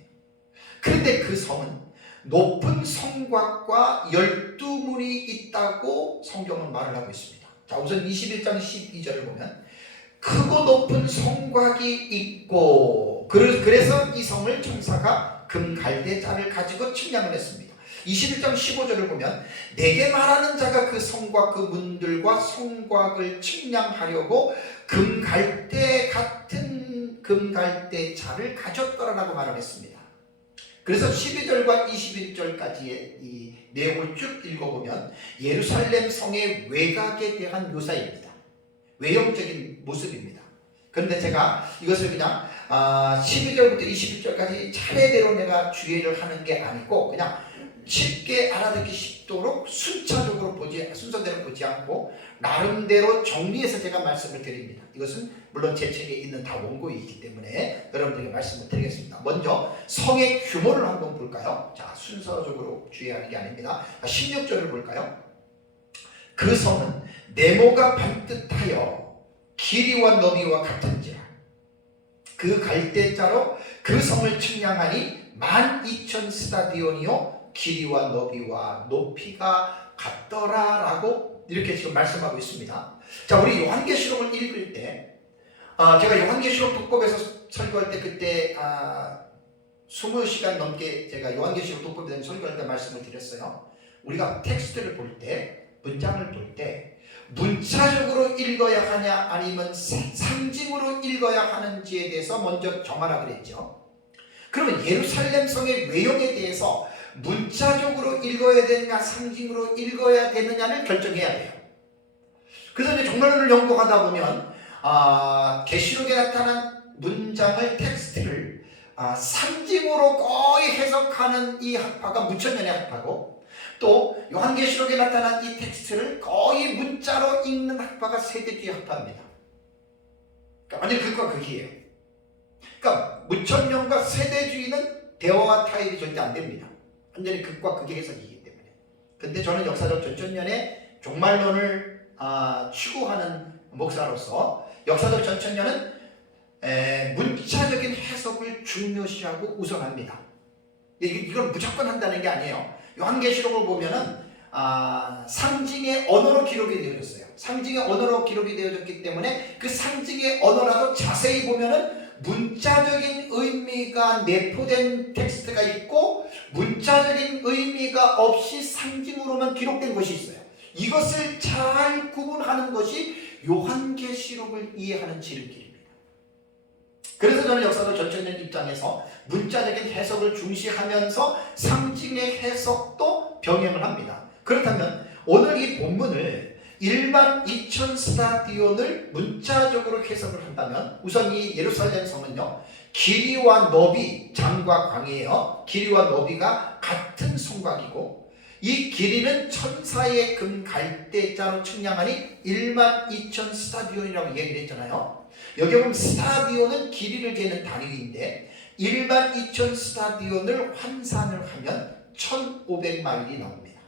그런데 그 성은 높은 성곽과 12문이 있다고 성경은 말을 하고 있습니다. 자, 우선 21장 12절을 보면 크고 높은 성곽이 있고 그래서 이 성을 천사가 금갈대자를 가지고 측량을 했습니다. 21장 15절을 보면 내게 말하는 자가 그 성과 그 문들과 성곽을 측량하려고 금갈대 같은 금갈대자를 가졌더라라고 말을 했습니다. 그래서 12절과 21절까지의 이 내용을 쭉 읽어보면 예루살렘 성의 외곽에 대한 묘사입니다. 외형적인 모습입니다. 그런데 제가 이것을 그냥 12절부터 21절까지 차례대로 내가 주의를 하는 게 아니고 그냥 쉽게 알아듣기 쉽도록 순차적으로 순서대로 보지 않고 나름대로 정리해서 제가 말씀을 드립니다. 이것은 물론 제 책에 있는 다 원고이 있기 때문에 여러분들에게 말씀을 드리겠습니다. 먼저 성의 규모를 한번 볼까요? 자, 순서적으로 주의하는 게 아닙니다. 16절을 볼까요? 그 성은 네모가 반듯하여 길이와 너비와 같은지라 그 갈대자로 그 성을 측량하니 12,000 스타디온이요 길이와 너비와 높이가 같더라 라고 이렇게 지금 말씀하고 있습니다. 자, 우리 요한계시록을 읽을 때 제가 요한계시록 독법에서 설교할 때 그때 20시간 넘게 제가 요한계시록 독법에 대한 설교할 때 말씀을 드렸어요. 우리가 텍스트를 볼 때 문장을 볼 때 문자적으로 읽어야 하냐 아니면 상징으로 읽어야 하는지에 대해서 먼저 정하라 그랬죠. 그러면 예루살렘 성의 외형에 대해서 문자적으로 읽어야 되느냐 상징으로 읽어야 되느냐를 결정해야 돼요. 그래서 이제 종말론을 연구하다 보면 계시록에 나타난 문장을 텍스트를 상징으로 거의 해석하는 이 학파가 무천년의 학파고 또 요한계시록에 나타난 이 텍스트를 거의 문자로 읽는 학파가 세대주의 학파입니다. 그러니까 완전 극과 극이에요. 그러니까 무천년과 세대주의는 대화와 타협이 절대 안 됩니다. 완전히 극과 극의 해석이기 때문에. 근데 저는 역사적 전천년의 종말론을 추구하는 목사로서 역사적 전천년은 문자적인 해석을 중요시하고 우선합니다. 이걸 무조건 한다는 게 아니에요. 요한계시록을 보면은 상징의 언어로 기록이 되어졌어요. 상징의 언어로 기록이 되어졌기 때문에 그 상징의 언어라도 자세히 보면은 문자적인 의미가 내포된 텍스트가 있고 문자적인 의미가 없이 상징으로만 기록된 것이 있어요. 이것을 잘 구분하는 것이 요한계시록을 이해하는 지름길입니다. 그래서 저는 역사적 전천년 입장에서 문자적인 해석을 중시하면서 상징의 해석도 병행을 합니다. 그렇다면 오늘 이 본문을 12,000 스타디온을 문자적으로 해석을 한다면 우선 이 예루살렘 성은요 길이와 너비 장과 광이에요. 길이와 너비가 같은 성곽이고 이 길이는 천사의 금갈대자로 측량하니 12,000 스타디온이라고 얘기를 했잖아요. 여기 보면 스타디온은 길이를 재는 단위인데 12,000 스타디온을 환산을 하면 1,500마일이 나옵니다.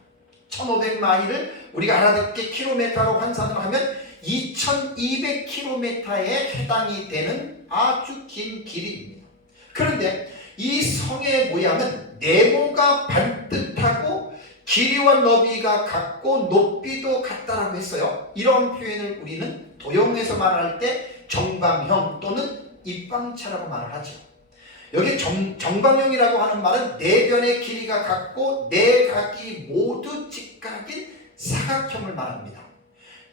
1,500마일을 우리가 알아듣게 킬로미터로 환산을 하면 2,200km에 해당이 되는 아주 긴 길이입니다. 그런데 이 성의 모양은 네모가 반듯하고 길이와 너비가 같고 높이도 같다라고 했어요. 이런 표현을 우리는 도형에서 말할 때 정방형 또는 입방체라고 말을 하죠. 여기 정방형이라고 하는 말은 네 변의 길이가 같고 네 각이 모두 직각인 사각형을 말합니다.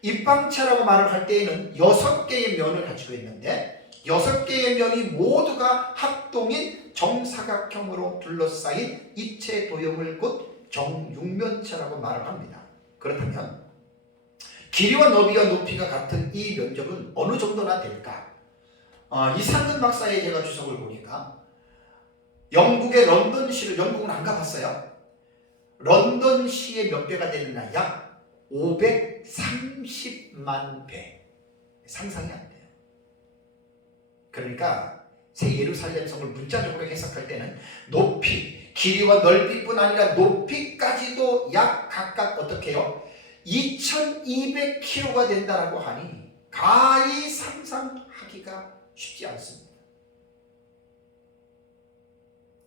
입방체라고 말을 할 때에는 6개의 면을 가지고 있는데 6개의 면이 모두가 합동인 정사각형으로 둘러싸인 입체 도형을 곧 정육면체라고 말을 합니다. 그렇다면 길이와 너비와 높이가 같은 이 면적은 어느 정도나 될까? 이상근 박사의 제가 주석을 보니까 영국의 런던시를 영국은 안 가봤어요. 런던시의 몇 배가 되느냐? 약 530만 배. 상상이 안 돼요. 그러니까 새 예루살렘 성을 문자적으로 해석할 때는 높이, 길이와 넓이뿐 아니라 높이까지도 약 각각 어떻게 해요? 2200km가 된다라고 하니 가히 상상하기가 쉽지 않습니다.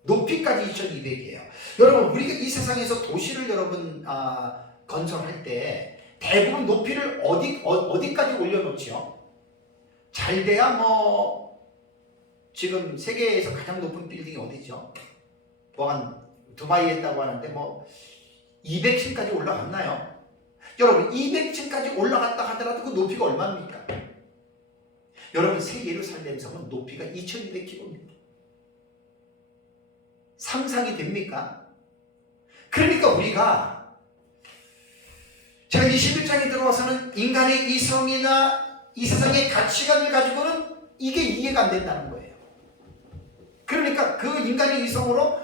높이까지 2200이에요. 여러분, 우리가 이 세상에서 도시를 여러분 건설할 때 대부분 높이를 어디까지 올려놓지요? 잘 돼야 뭐 지금 세계에서 가장 높은 빌딩이 어디죠? 뭐 한 두바이에 있다고 하는데 뭐 200층까지 올라갔나요? 여러분, 200층까지 올라갔다 하더라도 그 높이가 얼마입니까? 여러분, 새 예루살렘 성은 높이가 2200km입니다. 상상이 됩니까? 그러니까 우리가 제가 21장에 들어와서는 인간의 이성이나 이 세상의 가치관을 가지고는 이게 이해가 안 된다는 거예요. 그러니까 그 인간의 이성으로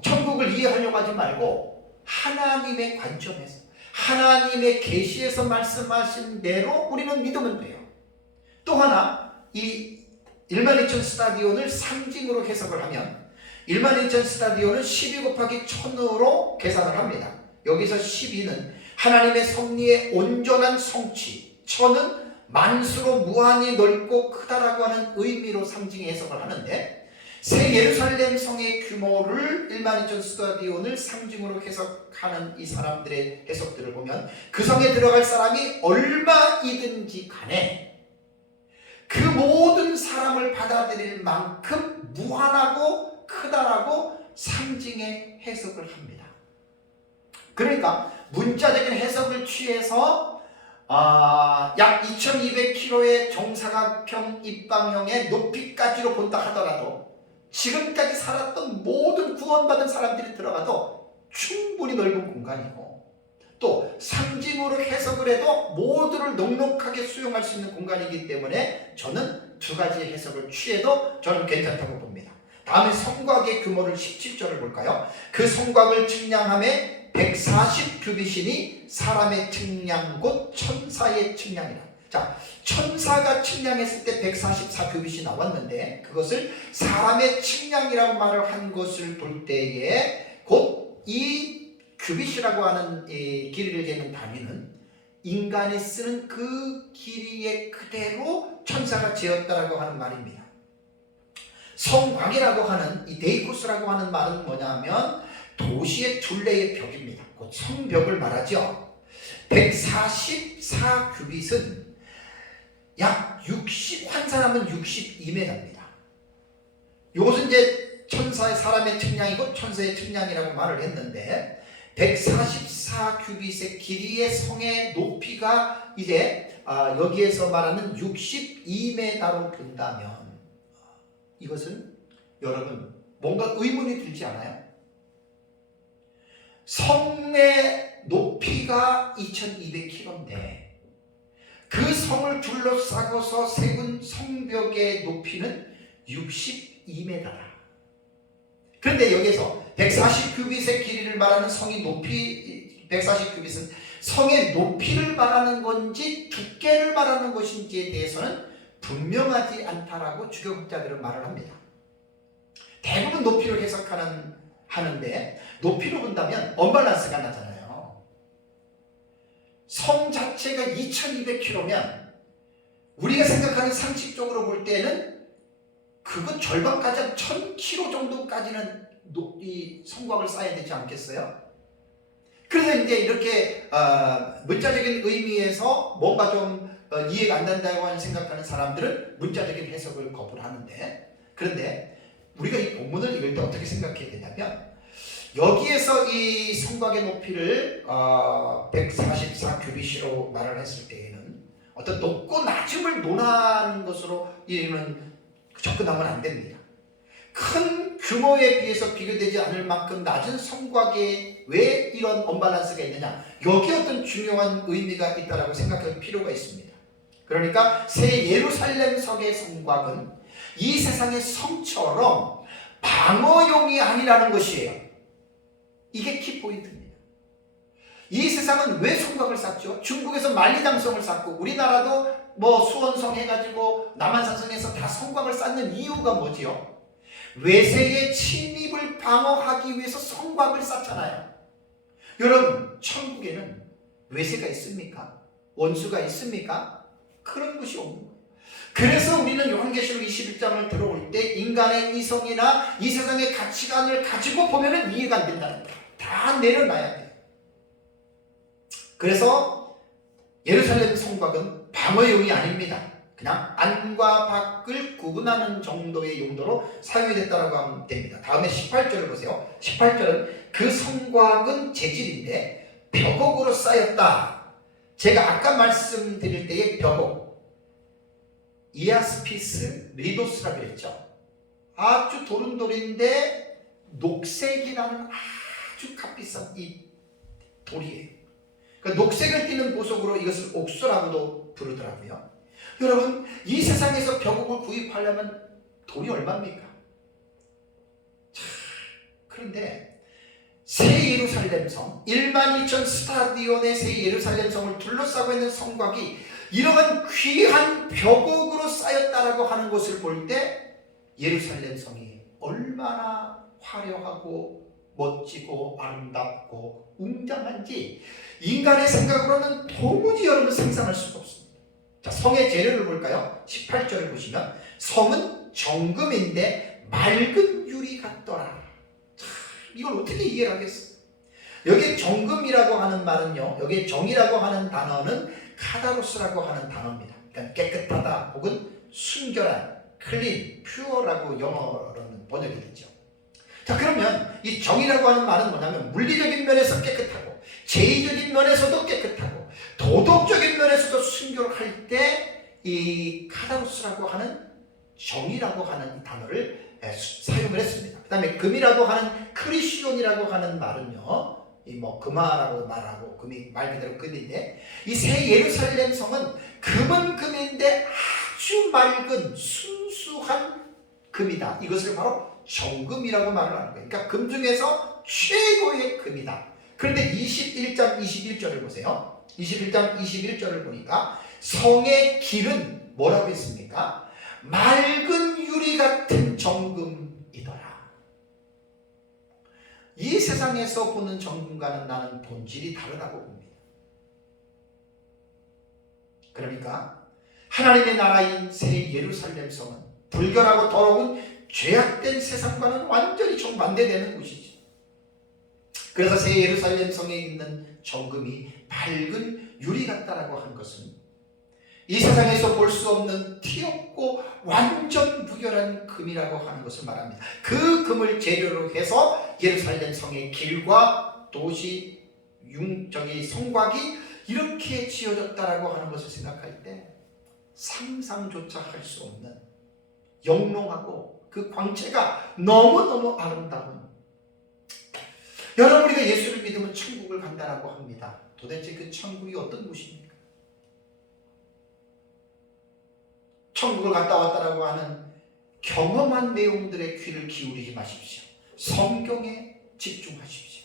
천국을 이해하려고 하지 말고 하나님의 관점에서 하나님의 계시에서 말씀하신 대로 우리는 믿으면 돼요. 또 하나, 이 12000 스타디온을 상징으로 해석을 하면 12000 스타디온은 12 곱하기 1000으로 계산을 합니다. 여기서 12는 하나님의 섭리의 온전한 성취, 1000은 만수로 무한히 넓고 크다라고 하는 의미로 상징 해석을 하는데, 새 예루살렘 성의 규모를 12000 스타디온을 상징으로 해석하는 이 사람들의 해석들을 보면 그 성에 들어갈 사람이 얼마이든지 간에 그 모든 사람을 받아들일 만큼 무한하고 크다라고 상징의 해석을 합니다. 그러니까 문자적인 해석을 취해서 약 2200km의 정사각형 입방형의 높이까지로 본다 하더라도 지금까지 살았던 모든 구원받은 사람들이 들어가도 충분히 넓은 공간이고, 또 상징으로 해석을 해도 모두를 넉넉하게 수용할 수 있는 공간이기 때문에 저는 두 가지 해석을 취해도 저는 괜찮다고 봅니다. 다음에 성곽의 규모를 17절을 볼까요? 그 성곽을 측량함에 140 규빗이니 사람의 측량 곧 천사의 측량이라. 자, 천사가 측량했을 때 144 규빗이 나왔는데 그것을 사람의 측량이라고 말을 한 것을 볼 때에 곧 이 규빗이라고 하는 이 길이를 재는 단위는 인간이 쓰는 그 길이에 그대로 천사가 재었다라고 하는 말입니다. 성곽이라고 하는 이 데이코스라고 하는 말은 뭐냐면 도시의 둘레의 벽입니다. 곧 성벽을 말하죠. 144 규빗은 약 60, 환산하면 62m입니다. 이것은 이제 천사의 사람의 측량이고 천사의 측량이라고 말을 했는데 144 규빗의 길이의 성의 높이가 이제 여기에서 말하는 62m로 본다면 이것은 여러분 뭔가 의문이 들지 않아요? 성의 높이가 2200km인데 그 성을 둘러싸고서 세운 성벽의 높이는 62m다. 그런데 여기서 140 규빗의 길이를 말하는 성의 높이, 140 규빗은 성의 높이를 말하는 건지 두께를 말하는 것인지에 대해서는 분명하지 않다라고 주교학자들은 말을 합니다. 대부분 높이로 하는데 높이로 본다면 언밸런스가 나잖아요. 성 자체가 2200km면 우리가 생각하는 상식적으로 볼 때는 그것 절반까지 한 1000km 정도까지는 이 성곽을 쌓아야 되지 않겠어요? 그래서 이제 이렇게 문자적인 의미에서 뭔가 좀 이해가 안 된다고 생각하는 사람들은 문자적인 해석을 거부를 하는데, 그런데 우리가 이 본문을 읽을 때 어떻게 생각해야 되냐면 여기에서 이 성곽의 높이를 144 규빗으로 말을 했을 때에는 어떤 높고 낮음을 논하는 것으로 이는 접근하면 안 됩니다. 큰 규모에 비해서 비교되지 않을 만큼 낮은 성곽에 왜 이런 언밸런스가 있느냐, 여기에 어떤 중요한 의미가 있다고 생각할 필요가 있습니다. 그러니까 새 예루살렘 성의 성곽은 이 세상의 성처럼 방어용이 아니라는 것이에요. 이게 키포인트입니다. 이 세상은 왜 성곽을 쌓죠? 중국에서 만리장성을 쌓고 우리나라도 뭐 수원성 해가지고 남한산성에서 다 성곽을 쌓는 이유가 뭐지요? 외세의 침입을 방어하기 위해서 성곽을 쌓잖아요. 여러분, 천국에는 외세가 있습니까? 원수가 있습니까? 그런 것이 없는 거예요. 그래서 우리는 요한계시록 21장을 들어올 때 인간의 이성이나 이 세상의 가치관을 가지고 보면은 이해가 안 된다는 거예요. 다 내려놔야 돼요. 그래서 예루살렘 성곽은 방어용이 아닙니다. 그냥 안과 밖을 구분하는 정도의 용도로 사용이 됐다고 하면 됩니다. 다음에 18절을 보세요. 18절은 그 성곽은 재질인데 벽옥으로 쌓였다. 제가 아까 말씀드릴 때의 벽옥, 이아스피스 리도스라 그랬죠. 아주 도른돌인데 녹색이라는 아주 값비싼 이 돌이에요. 그러니까 녹색을 띠는 보석으로 이것을 옥수라고도 부르더라고요. 여러분, 이 세상에서 벽옥을 구입하려면 돈이 얼마입니까? 그런데 새 예루살렘 성, 12,000 스타디온의 새 예루살렘 성을 둘러싸고 있는 성곽이 이러한 귀한 벽옥으로 쌓였다라고 하는 것을 볼 때 예루살렘 성이 얼마나 화려하고 멋지고 아름답고 웅장한지 인간의 생각으로는 도무지 여러분 상상할 수가 없습니다. 자, 성의 재료를 볼까요? 18절을 보시면 성은 정금인데 맑은 유리 같더라. 참, 이걸 어떻게 이해를 하겠어요? 여기 정금이라고 하는 말은요, 여기 정이라고 하는 단어는 카다로스라고 하는 단어입니다. 그러니까 깨끗하다 혹은 순결한, 클린, 퓨어라고 영어로는 번역이 되죠. 자, 그러면 이 정이라고 하는 말은 뭐냐면 물리적인 면에서 깨끗하고 제의적인 면에서도 깨끗하고 도덕적인 면에서도 순결할 때 이 카다로스라고 하는 정이라고 하는 단어를 사용을 했습니다. 그 다음에 금이라고 하는 크리시온이라고 하는 말은요, 이 뭐 금화라고 말하고 금이 말 그대로 금인데 이 새 예루살렘 성은 금은 금인데 아주 맑은 순수한 금이다. 이것을 바로 정금이라고 말을 하는 거예요. 그러니까 금 중에서 최고의 금이다. 그런데 21장 21절을 보세요. 21장 21절을 보니까 성의 길은 뭐라고 했습니까? 맑은 유리 같은 정금이더라. 이 세상에서 보는 정금과는 나는 본질이 다르다고 봅니다. 그러니까 하나님의 나라인 새 예루살렘 성은 불결하고 더러운 죄악된 세상과는 완전히 정반대되는 곳이죠. 그래서 새 예루살렘 성에 있는 정금이 밝은 유리 같다라고 한 것은 이 세상에서 볼 수 없는 튀었고 완전 무결한 금이라고 하는 것을 말합니다. 그 금을 재료로 해서 예루살렘 성의 길과 도시 성곽이 이렇게 지어졌다라고 하는 것을 생각할 때 상상조차 할 수 없는 영롱하고 그 광채가 너무너무 아름다운, 여러분, 우리가 예수를 믿으면 천국을 간다라고 합니다. 도대체 그 천국이 어떤 곳입니까? 천국을 갔다 왔다라고 하는 경험한 내용들의 귀를 기울이지 마십시오. 성경에 집중하십시오.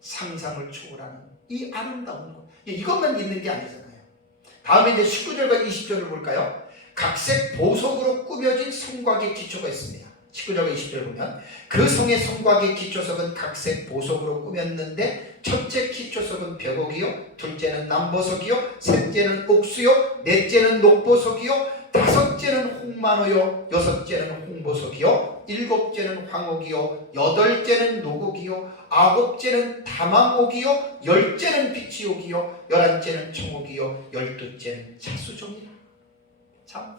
상상을 초월하는 이 아름다운 것, 이것만 있는 게 아니잖아요. 다음에 이제 19절과 20절을 볼까요? 각색 보석으로 꾸며진 성곽의 기초가 있습니다. 19절과 20절 보면 그 성의 성곽의 기초석은 각색 보석으로 꾸몄는데 첫째 기초석은 벽옥이요, 둘째는 남보석이요, 셋째는 옥수요, 넷째는 녹보석이요, 다섯째는 홍만호요, 여섯째는 홍보석이요, 일곱째는 황옥이요, 여덟째는 노곡이요, 아홉째는 다망옥이요, 열째는 비치옥이요, 열한째는 청옥이요, 열두째는 차수종이라. 참,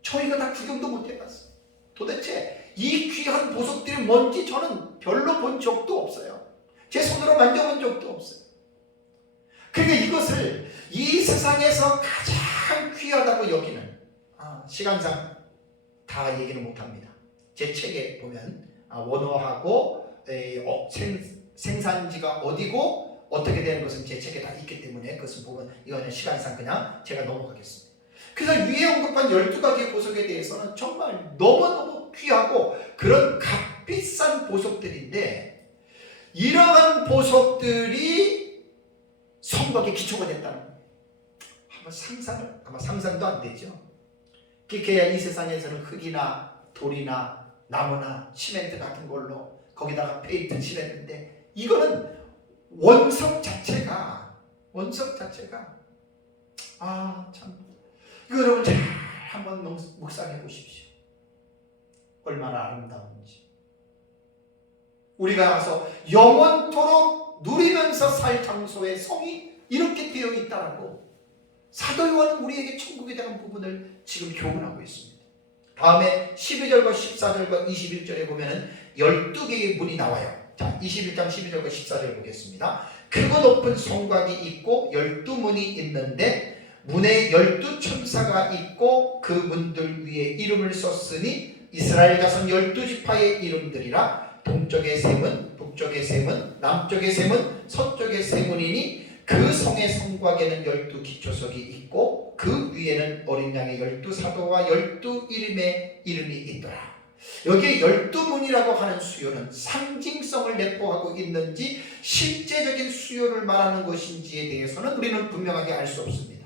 저희가 다 구경도 못 해봤어요. 도대체 이 귀한 보석들이 뭔지 저는 별로 본 적도 없어요. 제 손으로 만져본 적도 없어요. 그러니까 이것을 이 세상에서 가장 귀하다고 여기는, 시간상 다 얘기는 못합니다. 제 책에 보면 원어하고 생산지가 어디고 어떻게 되는 것은 제 책에 다 있기 때문에 그것을 보면 이거는 시간상 그냥 제가 넘어가겠습니다. 그래서 위에 언급한 12가지 보석에 대해서는 정말 너무너무 귀하고 그런 값비싼 보석들인데, 이러한 보석들이 성곽의 기초가 됐다는 거예요. 아마 상상도 안 되죠. 기케야 이 세상에서는 흑이나 돌이나 나무나 시멘트 같은 걸로 거기다가 페인트 칠했는데, 이거는 원석 자체가 참, 이거 여러분 잘 한번 묵상해 보십시오. 얼마나 아름다운지. 우리가 가서 영원토록 누리면서 살 장소의 성이 이렇게 되어 있다라고 사도 요한은 우리에게 천국에 대한 부분을 지금 교훈하고 있습니다. 다음에 12절과 14절과 21절에 보면은 12개의 문이 나와요. 자, 21장 12절과 14절 보겠습니다. 크고 높은 성곽이 있고 12문이 있는데 문에 12천사가 있고 그 문들 위에 이름을 썼으니 이스라엘 자손 12지파의 이름들이라. 동쪽의 세 문, 북쪽의 세 문, 남쪽의 세 문, 서쪽의 세 문이니 그 성의 성곽에는 12기초석이 있고 그 위에는 어린 양의 12사도와 12이름의 이름이 있더라. 여기에 12문이라고 하는 수요는 상징성을 내포하고 있는지 실제적인 수요를 말하는 것인지에 대해서는 우리는 분명하게 알 수 없습니다.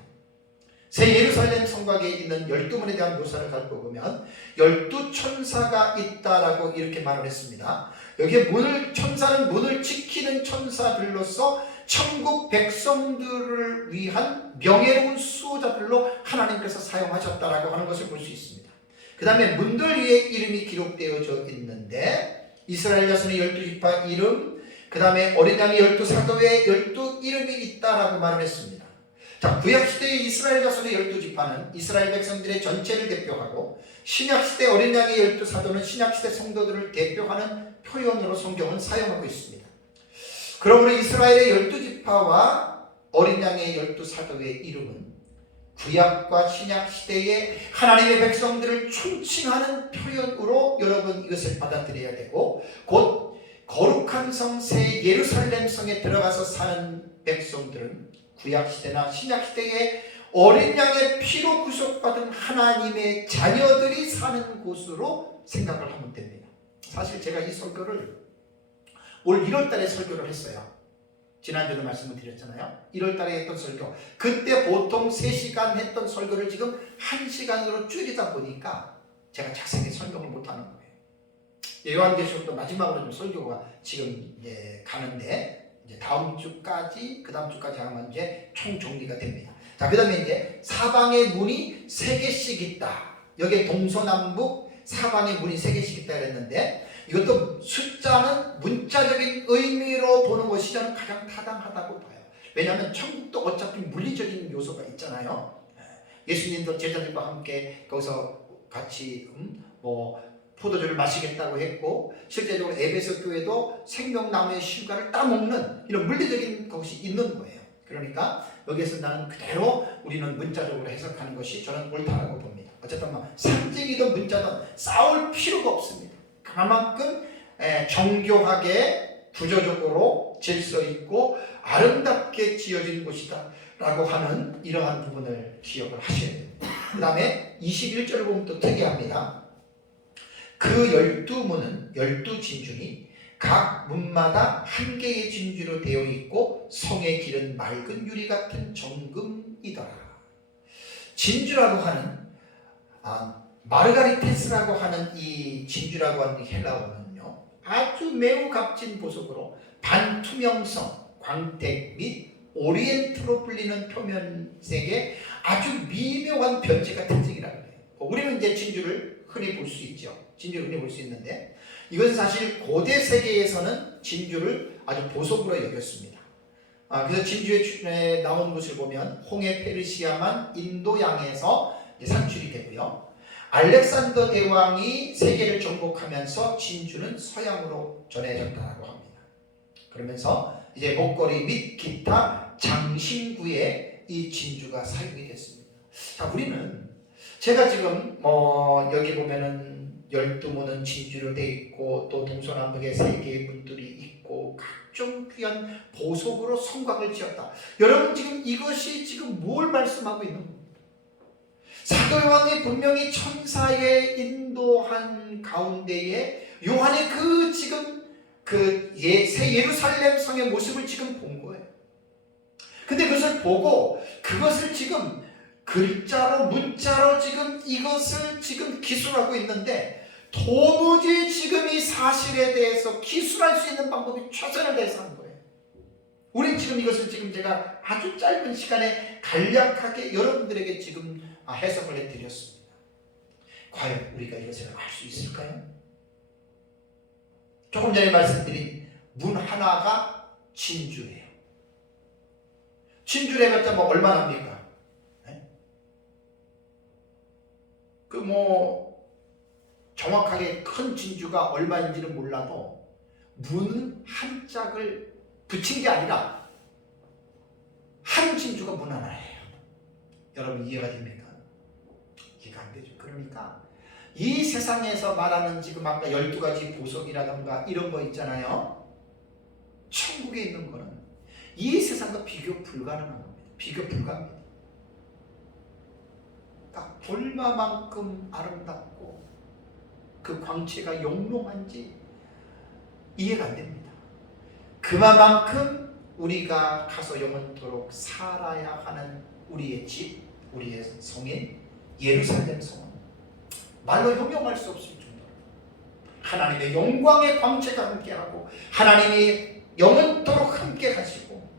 새 예루살렘 성곽에 있는 12문에 대한 묘사를 갖고 보면 12천사가 있다라고 이렇게 말을 했습니다. 여기에 천사는 문을 지키는 천사들로서 천국 백성들을 위한 명예로운 수호자들로 하나님께서 사용하셨다라고 하는 것을 볼 수 있습니다. 그 다음에 문들 위에 이름이 기록되어져 있는데 이스라엘 자손의 12지파 이름, 그 다음에 어린 양의 12사도의 12이름이 있다라고 말을 했습니다. 자, 구약시대의 이스라엘 자손의 12지파는 이스라엘 백성들의 전체를 대표하고 신약시대 어린 양의 12사도는 신약시대 성도들을 대표하는 표현으로 성경은 사용하고 있습니다. 그러므로 이스라엘의 12지파와 어린 양의 12사도의 이름은 구약과 신약시대의 하나님의 백성들을 충칭하는 표현으로 여러분 이것을 받아들여야 되고, 곧 거룩한 성 새 예루살렘 성에 들어가서 사는 백성들은 구약시대나 신약시대의 어린 양의 피로 구속받은 하나님의 자녀들이 사는 곳으로 생각을 하면 됩니다. 사실 제가 이 설교를 올 1월달에 설교를 했어요. 지난주에도 말씀을 드렸잖아요. 1월달에 했던 설교, 그때 보통 3시간 했던 설교를 지금 1시간으로 줄이다 보니까 제가 자세히 설명을 못하는 거예요. 요한계시록도 마지막으로 좀 설교가 지금 이제 가는데, 이제 다음 주까지, 그 다음 주까지 하면 이제 총 정리가 됩니다. 자, 그 다음에 이제 사방의 문이 3개씩 있다. 여기에 동서남북 사방의 문이 3개씩 있다 그랬는데, 이것도 숫자는 문자적인 의미로 보는 것이 저는 가장 타당하다고 봐요. 왜냐하면 천국도 어차피 물리적인 요소가 있잖아요. 예수님도 제자들과 함께 거기서 같이 포도주를 마시겠다고 했고, 실제적으로 에베소 교회도 생명나무의 실과를 따먹는 이런 물리적인 것이 있는 거예요. 그러니까 여기에서 나는 그대로 우리는 문자적으로 해석하는 것이 저는 옳다고 봅니다. 어쨌든 상징이든 문자든 싸울 필요가 없습니다. 그만큼 정교하게 구조적으로 질서 있고 아름답게 지어진 곳이다 라고 하는 이러한 부분을 기억을 하셔야 됩니다. 그 다음에 21절을 보면 또 특이합니다. 그 12문은 12진주니 각 문마다 한 개의 진주로 되어 있고 성의 길은 맑은 유리 같은 정금이더라. 진주라고 하는 마르가리테스라고 하는 이 진주라고 하는 헬라어는요, 아주 매우 값진 보석으로 반투명성, 광택 및 오리엔트로 불리는 표면색의 아주 미묘한 변제가 특징이라고 해요. 우리는 이제 진주를 흔히 볼 수 있죠. 진주를 흔히 볼 수 있는데, 이것은 사실 고대 세계에서는 진주를 아주 보석으로 여겼습니다. 그래서 진주에 나온 것을 보면 홍해 페르시아만 인도양에서 산출이 되고요. 알렉산더 대왕이 세계를 정복하면서 진주는 서양으로 전해졌다고 합니다. 그러면서 이제 목걸이 및 기타 장신구에 이 진주가 사용이 됐습니다. 자, 우리는 제가 지금 여기 보면은 12문은 진주로 되어 있고, 또 동서남북에 3개의 문들이 있고 각종 귀한 보석으로 성곽을 지었다. 여러분 지금 이것이 지금 뭘 말씀하고 있는 겁니까? 사도 요한이 분명히 천사의 인도한 가운데에 요한의 그 지금 새 예루살렘 성의 모습을 지금 본 거예요. 근데 그것을 보고 그것을 지금 글자로 문자로 지금 이것을 지금 기술하고 있는데 도무지 지금 이 사실에 대해서 기술할 수 있는 방법이 최선을 다해서 하는 거예요. 우린 지금 이것을 지금 제가 아주 짧은 시간에 간략하게 여러분들에게 지금 해석을 해드렸습니다. 과연 우리가 이것을 알 수 있을까요? 조금 전에 말씀드린 문 하나가 진주예요. 진주를 해봤자 뭐 얼마나 합니까? 그 정확하게 큰 진주가 얼마인지는 몰라도 문은 한 짝을 붙인 게 아니라 한 진주가 문 하나예요. 여러분 이해가 됩니까? 이해가 안 되죠. 그러니까 이 세상에서 말하는 지금 아까 12가지 보석이라던가 이런 거 있잖아요. 천국에 있는 거는 이 세상과 비교 불가능한 겁니다. 비교 불가합니다. 딱 볼마만큼 아름답고 그 광채가 영롱한지 이해가 안 됩니다. 그만큼 우리가 가서 영원토록 살아야 하는 우리의 집, 우리의 성인 예루살렘 성은 말로 형용할 수 없을 정도로 하나님의 영광의 광채가 함께하고 하나님이 영원토록 함께 하시고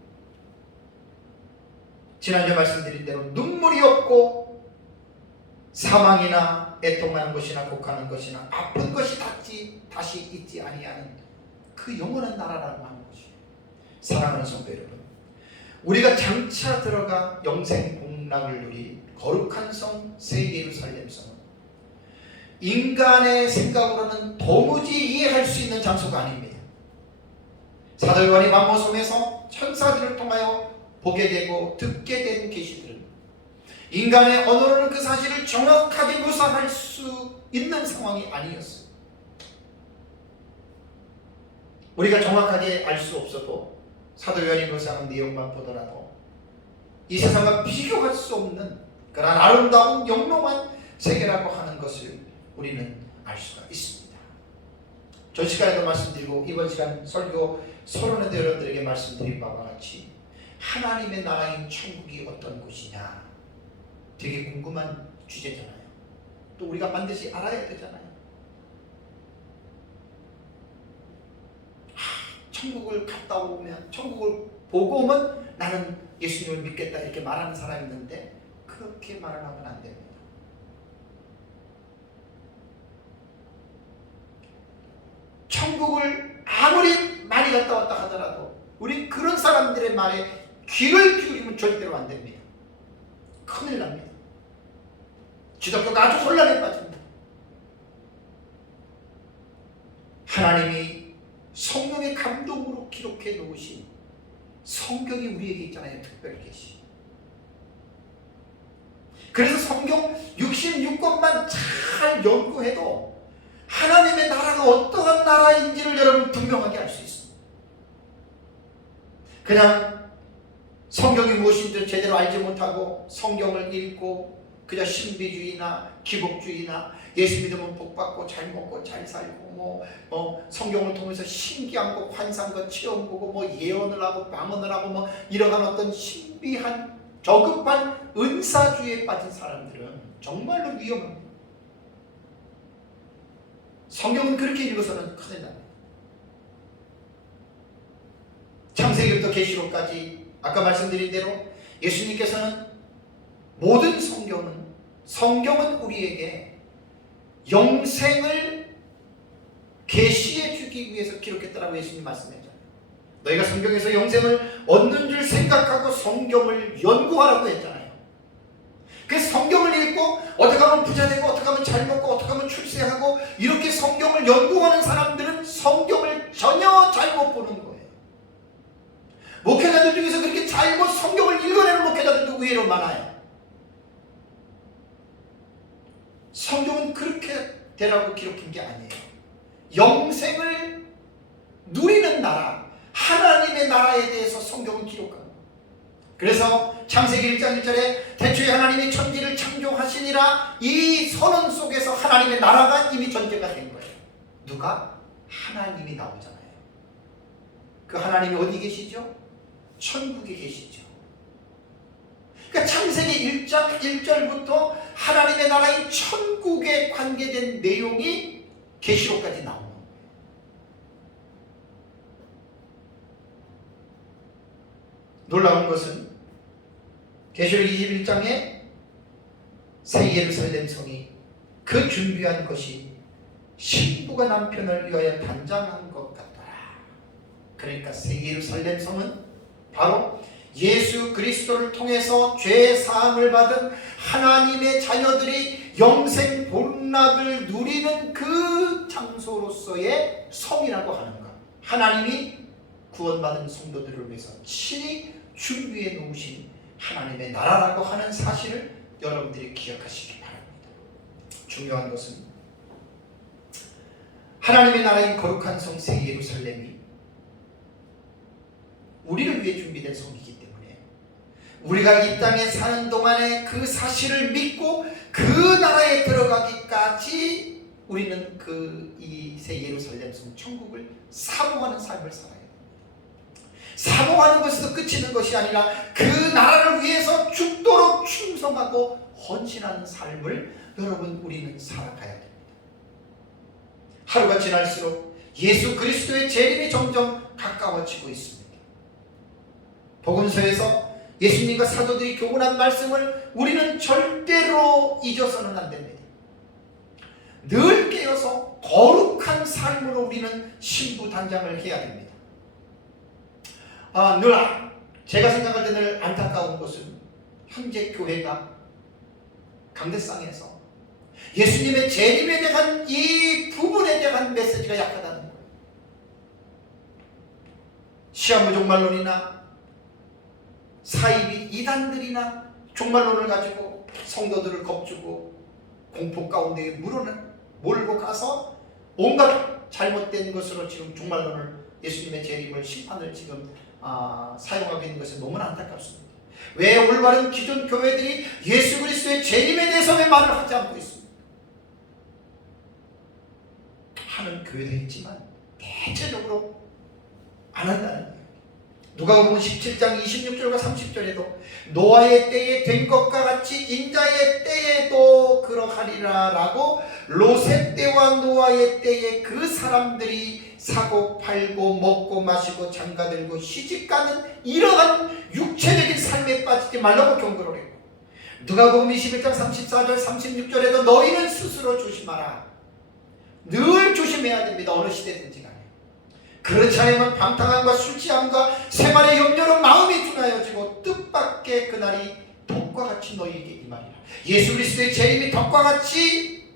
지난주에 말씀드린 대로 눈물이 없고 사망이나 애통하는 것이나 곡하는 것이나 아픈 것이 다시 있지 아니하는 그 영원한 나라라고 하는 것이에요. 사랑하는 성도 여러분, 우리가 장차 들어가 영생 복락을 누릴 거룩한 성 새 예루살렘 성은 인간의 생각으로는 도무지 이해할 수 있는 장소가 아닙니다. 사도 요한이 만모섬에서 천사들을 통하여 보게 되고 듣게 된 계시들은 인간의 언어로는 그 사실을 정확하게 묘사할 수 있는 상황이 아니었어요. 우리가 정확하게 알 수 없어도 사도 요한이 묘사하는 내용만 보더라도 이 세상과 비교할 수 없는 그런 아름다운 영롱한 세계라고 하는 것을 우리는 알 수가 있습니다. 전 시간에도 말씀드리고 이번 시간 설교 서론에도 여러분들에게 말씀드린 바와 같이 하나님의 나라인 천국이 어떤 곳이냐 되게 궁금한 주제잖아요. 또 우리가 반드시 알아야 되잖아요. 천국을 갔다 오면 천국을 보고 오면 나는 예수님을 믿겠다 이렇게 말하는 사람이 있는데 그렇게 말을 하면 안 됩니다. 천국을 아무리 많이 갔다 왔다 하더라도 우리 그런 사람들의 말에 귀를 기울이면 절대로 안 됩니다. 큰일 납니다. 기독교가 아주 혼란에 빠집니다. 하나님이 성령의 감동으로 기록해 놓으신 성경이 우리에게 있잖아요. 특별 계시. 그래서 성경 66권만 잘 연구해도 하나님의 나라가 어떠한 나라인지를 여러분 분명하게 알 수 있습니다. 그냥 성경이 무엇인지 제대로 알지 못하고 성경을 읽고 그저 신비주의나 기복주의나 예수 믿으면 복받고 잘 먹고 잘 살고 성경을 통해서 신기한 거 환상한 거 체험 보고 예언을 하고 방언을 하고 이러한 어떤 신비한 저급한 은사주의에 빠진 사람들은 정말로 위험합니다. 성경은 그렇게 읽어서는 큰일 납니다. 창세기부터 계시록까지 아까 말씀드린 대로 예수님께서는 모든 성경은 우리에게 영생을 계시해 주기 위해서 기록했다라고 예수님 말씀했잖아요. 너희가 성경에서 영생을 얻는 줄 생각하고 성경을 연구하라고 했잖아요. 그래서 성경을 읽고 어떻게 하면 부자 되고 어떻게 하면 잘 먹고 어떻게 하면 출세하고 이렇게 성경을 연구하는 사람들은 성경을 전혀 잘못 보는 거예요. 목회자들 중에서 그렇게 잘못 성경을 읽어내는 목회자들도 의외로 많아요. 성경은 그렇게 되라고 기록한 게 아니에요. 영생을 누리는 나라, 하나님의 나라에 대해서 성경은 기록합니다. 그래서 창세기 1장 1절에 태초에 하나님이 천지를 창조하시니라 이 선언 속에서 하나님의 나라가 이미 전제가 된 거예요. 누가? 하나님이 나오잖아요. 그 하나님이 어디 계시죠? 천국에 계시죠. 그러니까 창세기 1장 1절부터 하나님의 나라인 천국에 관계된 내용이 계시록까지 나오는 거예요. 놀라운 것은 계시록 21장에 새 예루살렘 성이 그 준비한 것이 신부가 남편을 위하여 단장한 것 같더라. 그러니까 새 예루살렘 성은 바로 예수 그리스도를 통해서 죄 사함을 받은 하나님의 자녀들이 영생 복락을 누리는 그 장소로서의 성이라고 하는 것. 하나님이 구원받은 성도들을 위해서 친히 준비해 놓으신 하나님의 나라라고 하는 사실을 여러분들이 기억하시기 바랍니다. 중요한 것은 하나님의 나라인 거룩한 성 새 예루살렘이 우리를 위해 준비된 성이기 때문에 우리가 이 땅에 사는 동안에 그 사실을 믿고 그 나라에 들어가기까지 우리는 이 새 예루살렘 성 천국을 사모하는 삶을 살아야 됩니다. 사모하는 것에서 그치는 것이 아니라 그 나라를 위해서 죽도록 충성하고 헌신하는 삶을 여러분 우리는 살아가야 됩니다. 하루가 지날수록 예수 그리스도의 재림이 점점 가까워지고 있습니다. 복음서에서 예수님과 사도들이 교훈한 말씀을 우리는 절대로 잊어서는 안 됩니다. 늘 깨어서 거룩한 삶으로 우리는 신부단장을 해야 됩니다. 늘 제가 생각할 때 늘 안타까운 것은 현재 교회가 강대상에서 예수님의 재림에 대한 이 부분에 대한 메시지가 약하다는 거예요. 시한부 종말론이나 사이비 이단들이나 종말론을 가지고 성도들을 겁주고 공포 가운데 몰고 가서 온갖 잘못된 것으로 지금 종말론을 예수님의 재림을 심판을 지금 사용하고 있는 것은 너무나 안타깝습니다. 왜 올바른 기존 교회들이 예수 그리스도의 재림에 대해서 왜 말을 하지 않고 있습니까? 하는 교회도 있지만 대체적으로 안 한다는 거예요. 누가복음 17장 26절과 30절에도 노아의 때에 된 것과 같이 인자의 때에도 그러하리라 라고 롯의 때와 노아의 때에 그 사람들이 사고 팔고 먹고 마시고 장가들고 시집가는 이러한 육체적인 삶에 빠지지 말라고 경고를 했고, 누가복음 21장 34절 36절에도 너희는 스스로 조심하라. 늘 조심해야 됩니다. 어느 시대든지 간에. 그렇지 않으면 방탕함과 술취함과 생활의 염려로 마음이 둔하여지고 뜻밖의 그날이 덕과 같이 너희에게 임하리라. 예수 그리스도의 재림이 덕과 같이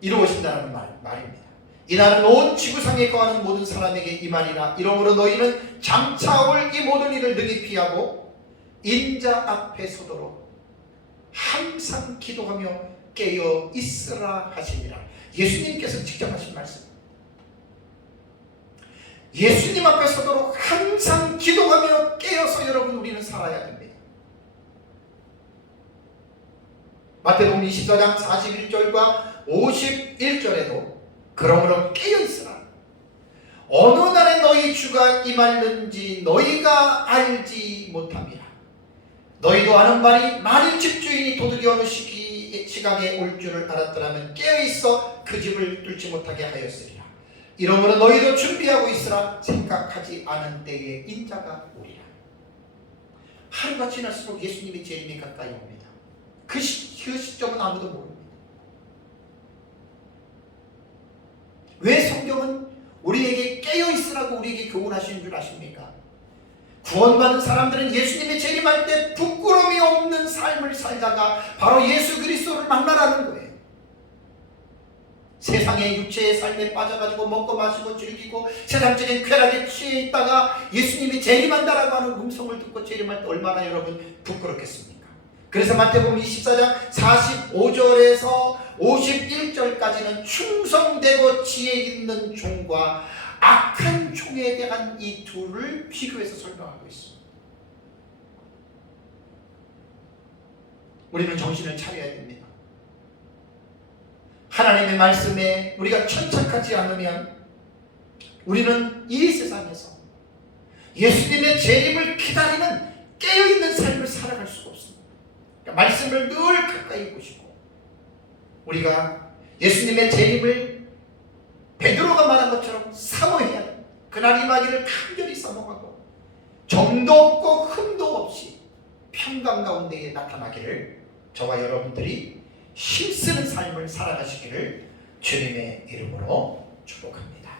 이루어진다는 말입니다. 이날은 온 지구상에 거하는 모든 사람에게 임하리라. 이러므로 너희는 장차 올 이 모든 일을 능히 피하고 인자 앞에 서도록 항상 기도하며 깨어 있으라 하시니라. 예수님께서 직접 하신 말씀. 예수님 앞에 서도록 항상 기도하며 깨어서 여러분 우리는 살아야 됩니다. 마태복음 24장 41절과 51절에도 그러므로 깨어있으라. 어느 날에 너희 주가 임하는지 너희가 알지 못함이라. 너희도 아는 바니 만일 집주인이 도둑이 어느 시각에 올 줄을 알았더라면 깨어있어 그 집을 뚫지 못하게 하였으리라. 이러므로 너희도 준비하고 있으라. 생각하지 않은 때에 인자가 오리라. 하루가 지날수록 예수님의 재림이 가까이 옵니다. 그 시점은 아무도 모릅니다. 왜 성경은 우리에게 깨어있으라고 우리에게 교훈하시는 줄 아십니까? 구원받은 사람들은 예수님의 재림할 때 부끄러움이 없는 삶을 살다가 바로 예수 그리스도를 만나라는 거예요. 세상의 육체의 삶에 빠져가지고 먹고 마시고 즐기고 세상적인 쾌락에 취해 있다가 예수님이 재림한다라고 하는 음성을 듣고 재림할 때 얼마나 여러분 부끄럽겠습니까? 그래서 마태복음 24장 45절에서 51절까지는 충성되고 지혜 있는 종과 악한 종에 대한 이 둘을 비교해서 설명하고 있습니다. 우리는 정신을 차려야 됩니다. 하나님의 말씀에 우리가 천착하지 않으면 우리는 이 세상에서 예수님의 재림을 기다리는 깨어있는 삶을 살아갈 수가 없습니다. 그러니까 말씀을 늘 가까이 보시고 우리가 예수님의 재림을 베드로가 말한 것처럼 사모해야 됩니다. 그날 임하기를 간절히 사모하고 점도 없고 흠도 없이 평강 가운데에 나타나기를 저와 여러분들이 힘쓰는 삶을 살아가시기를 주님의 이름으로 축복합니다.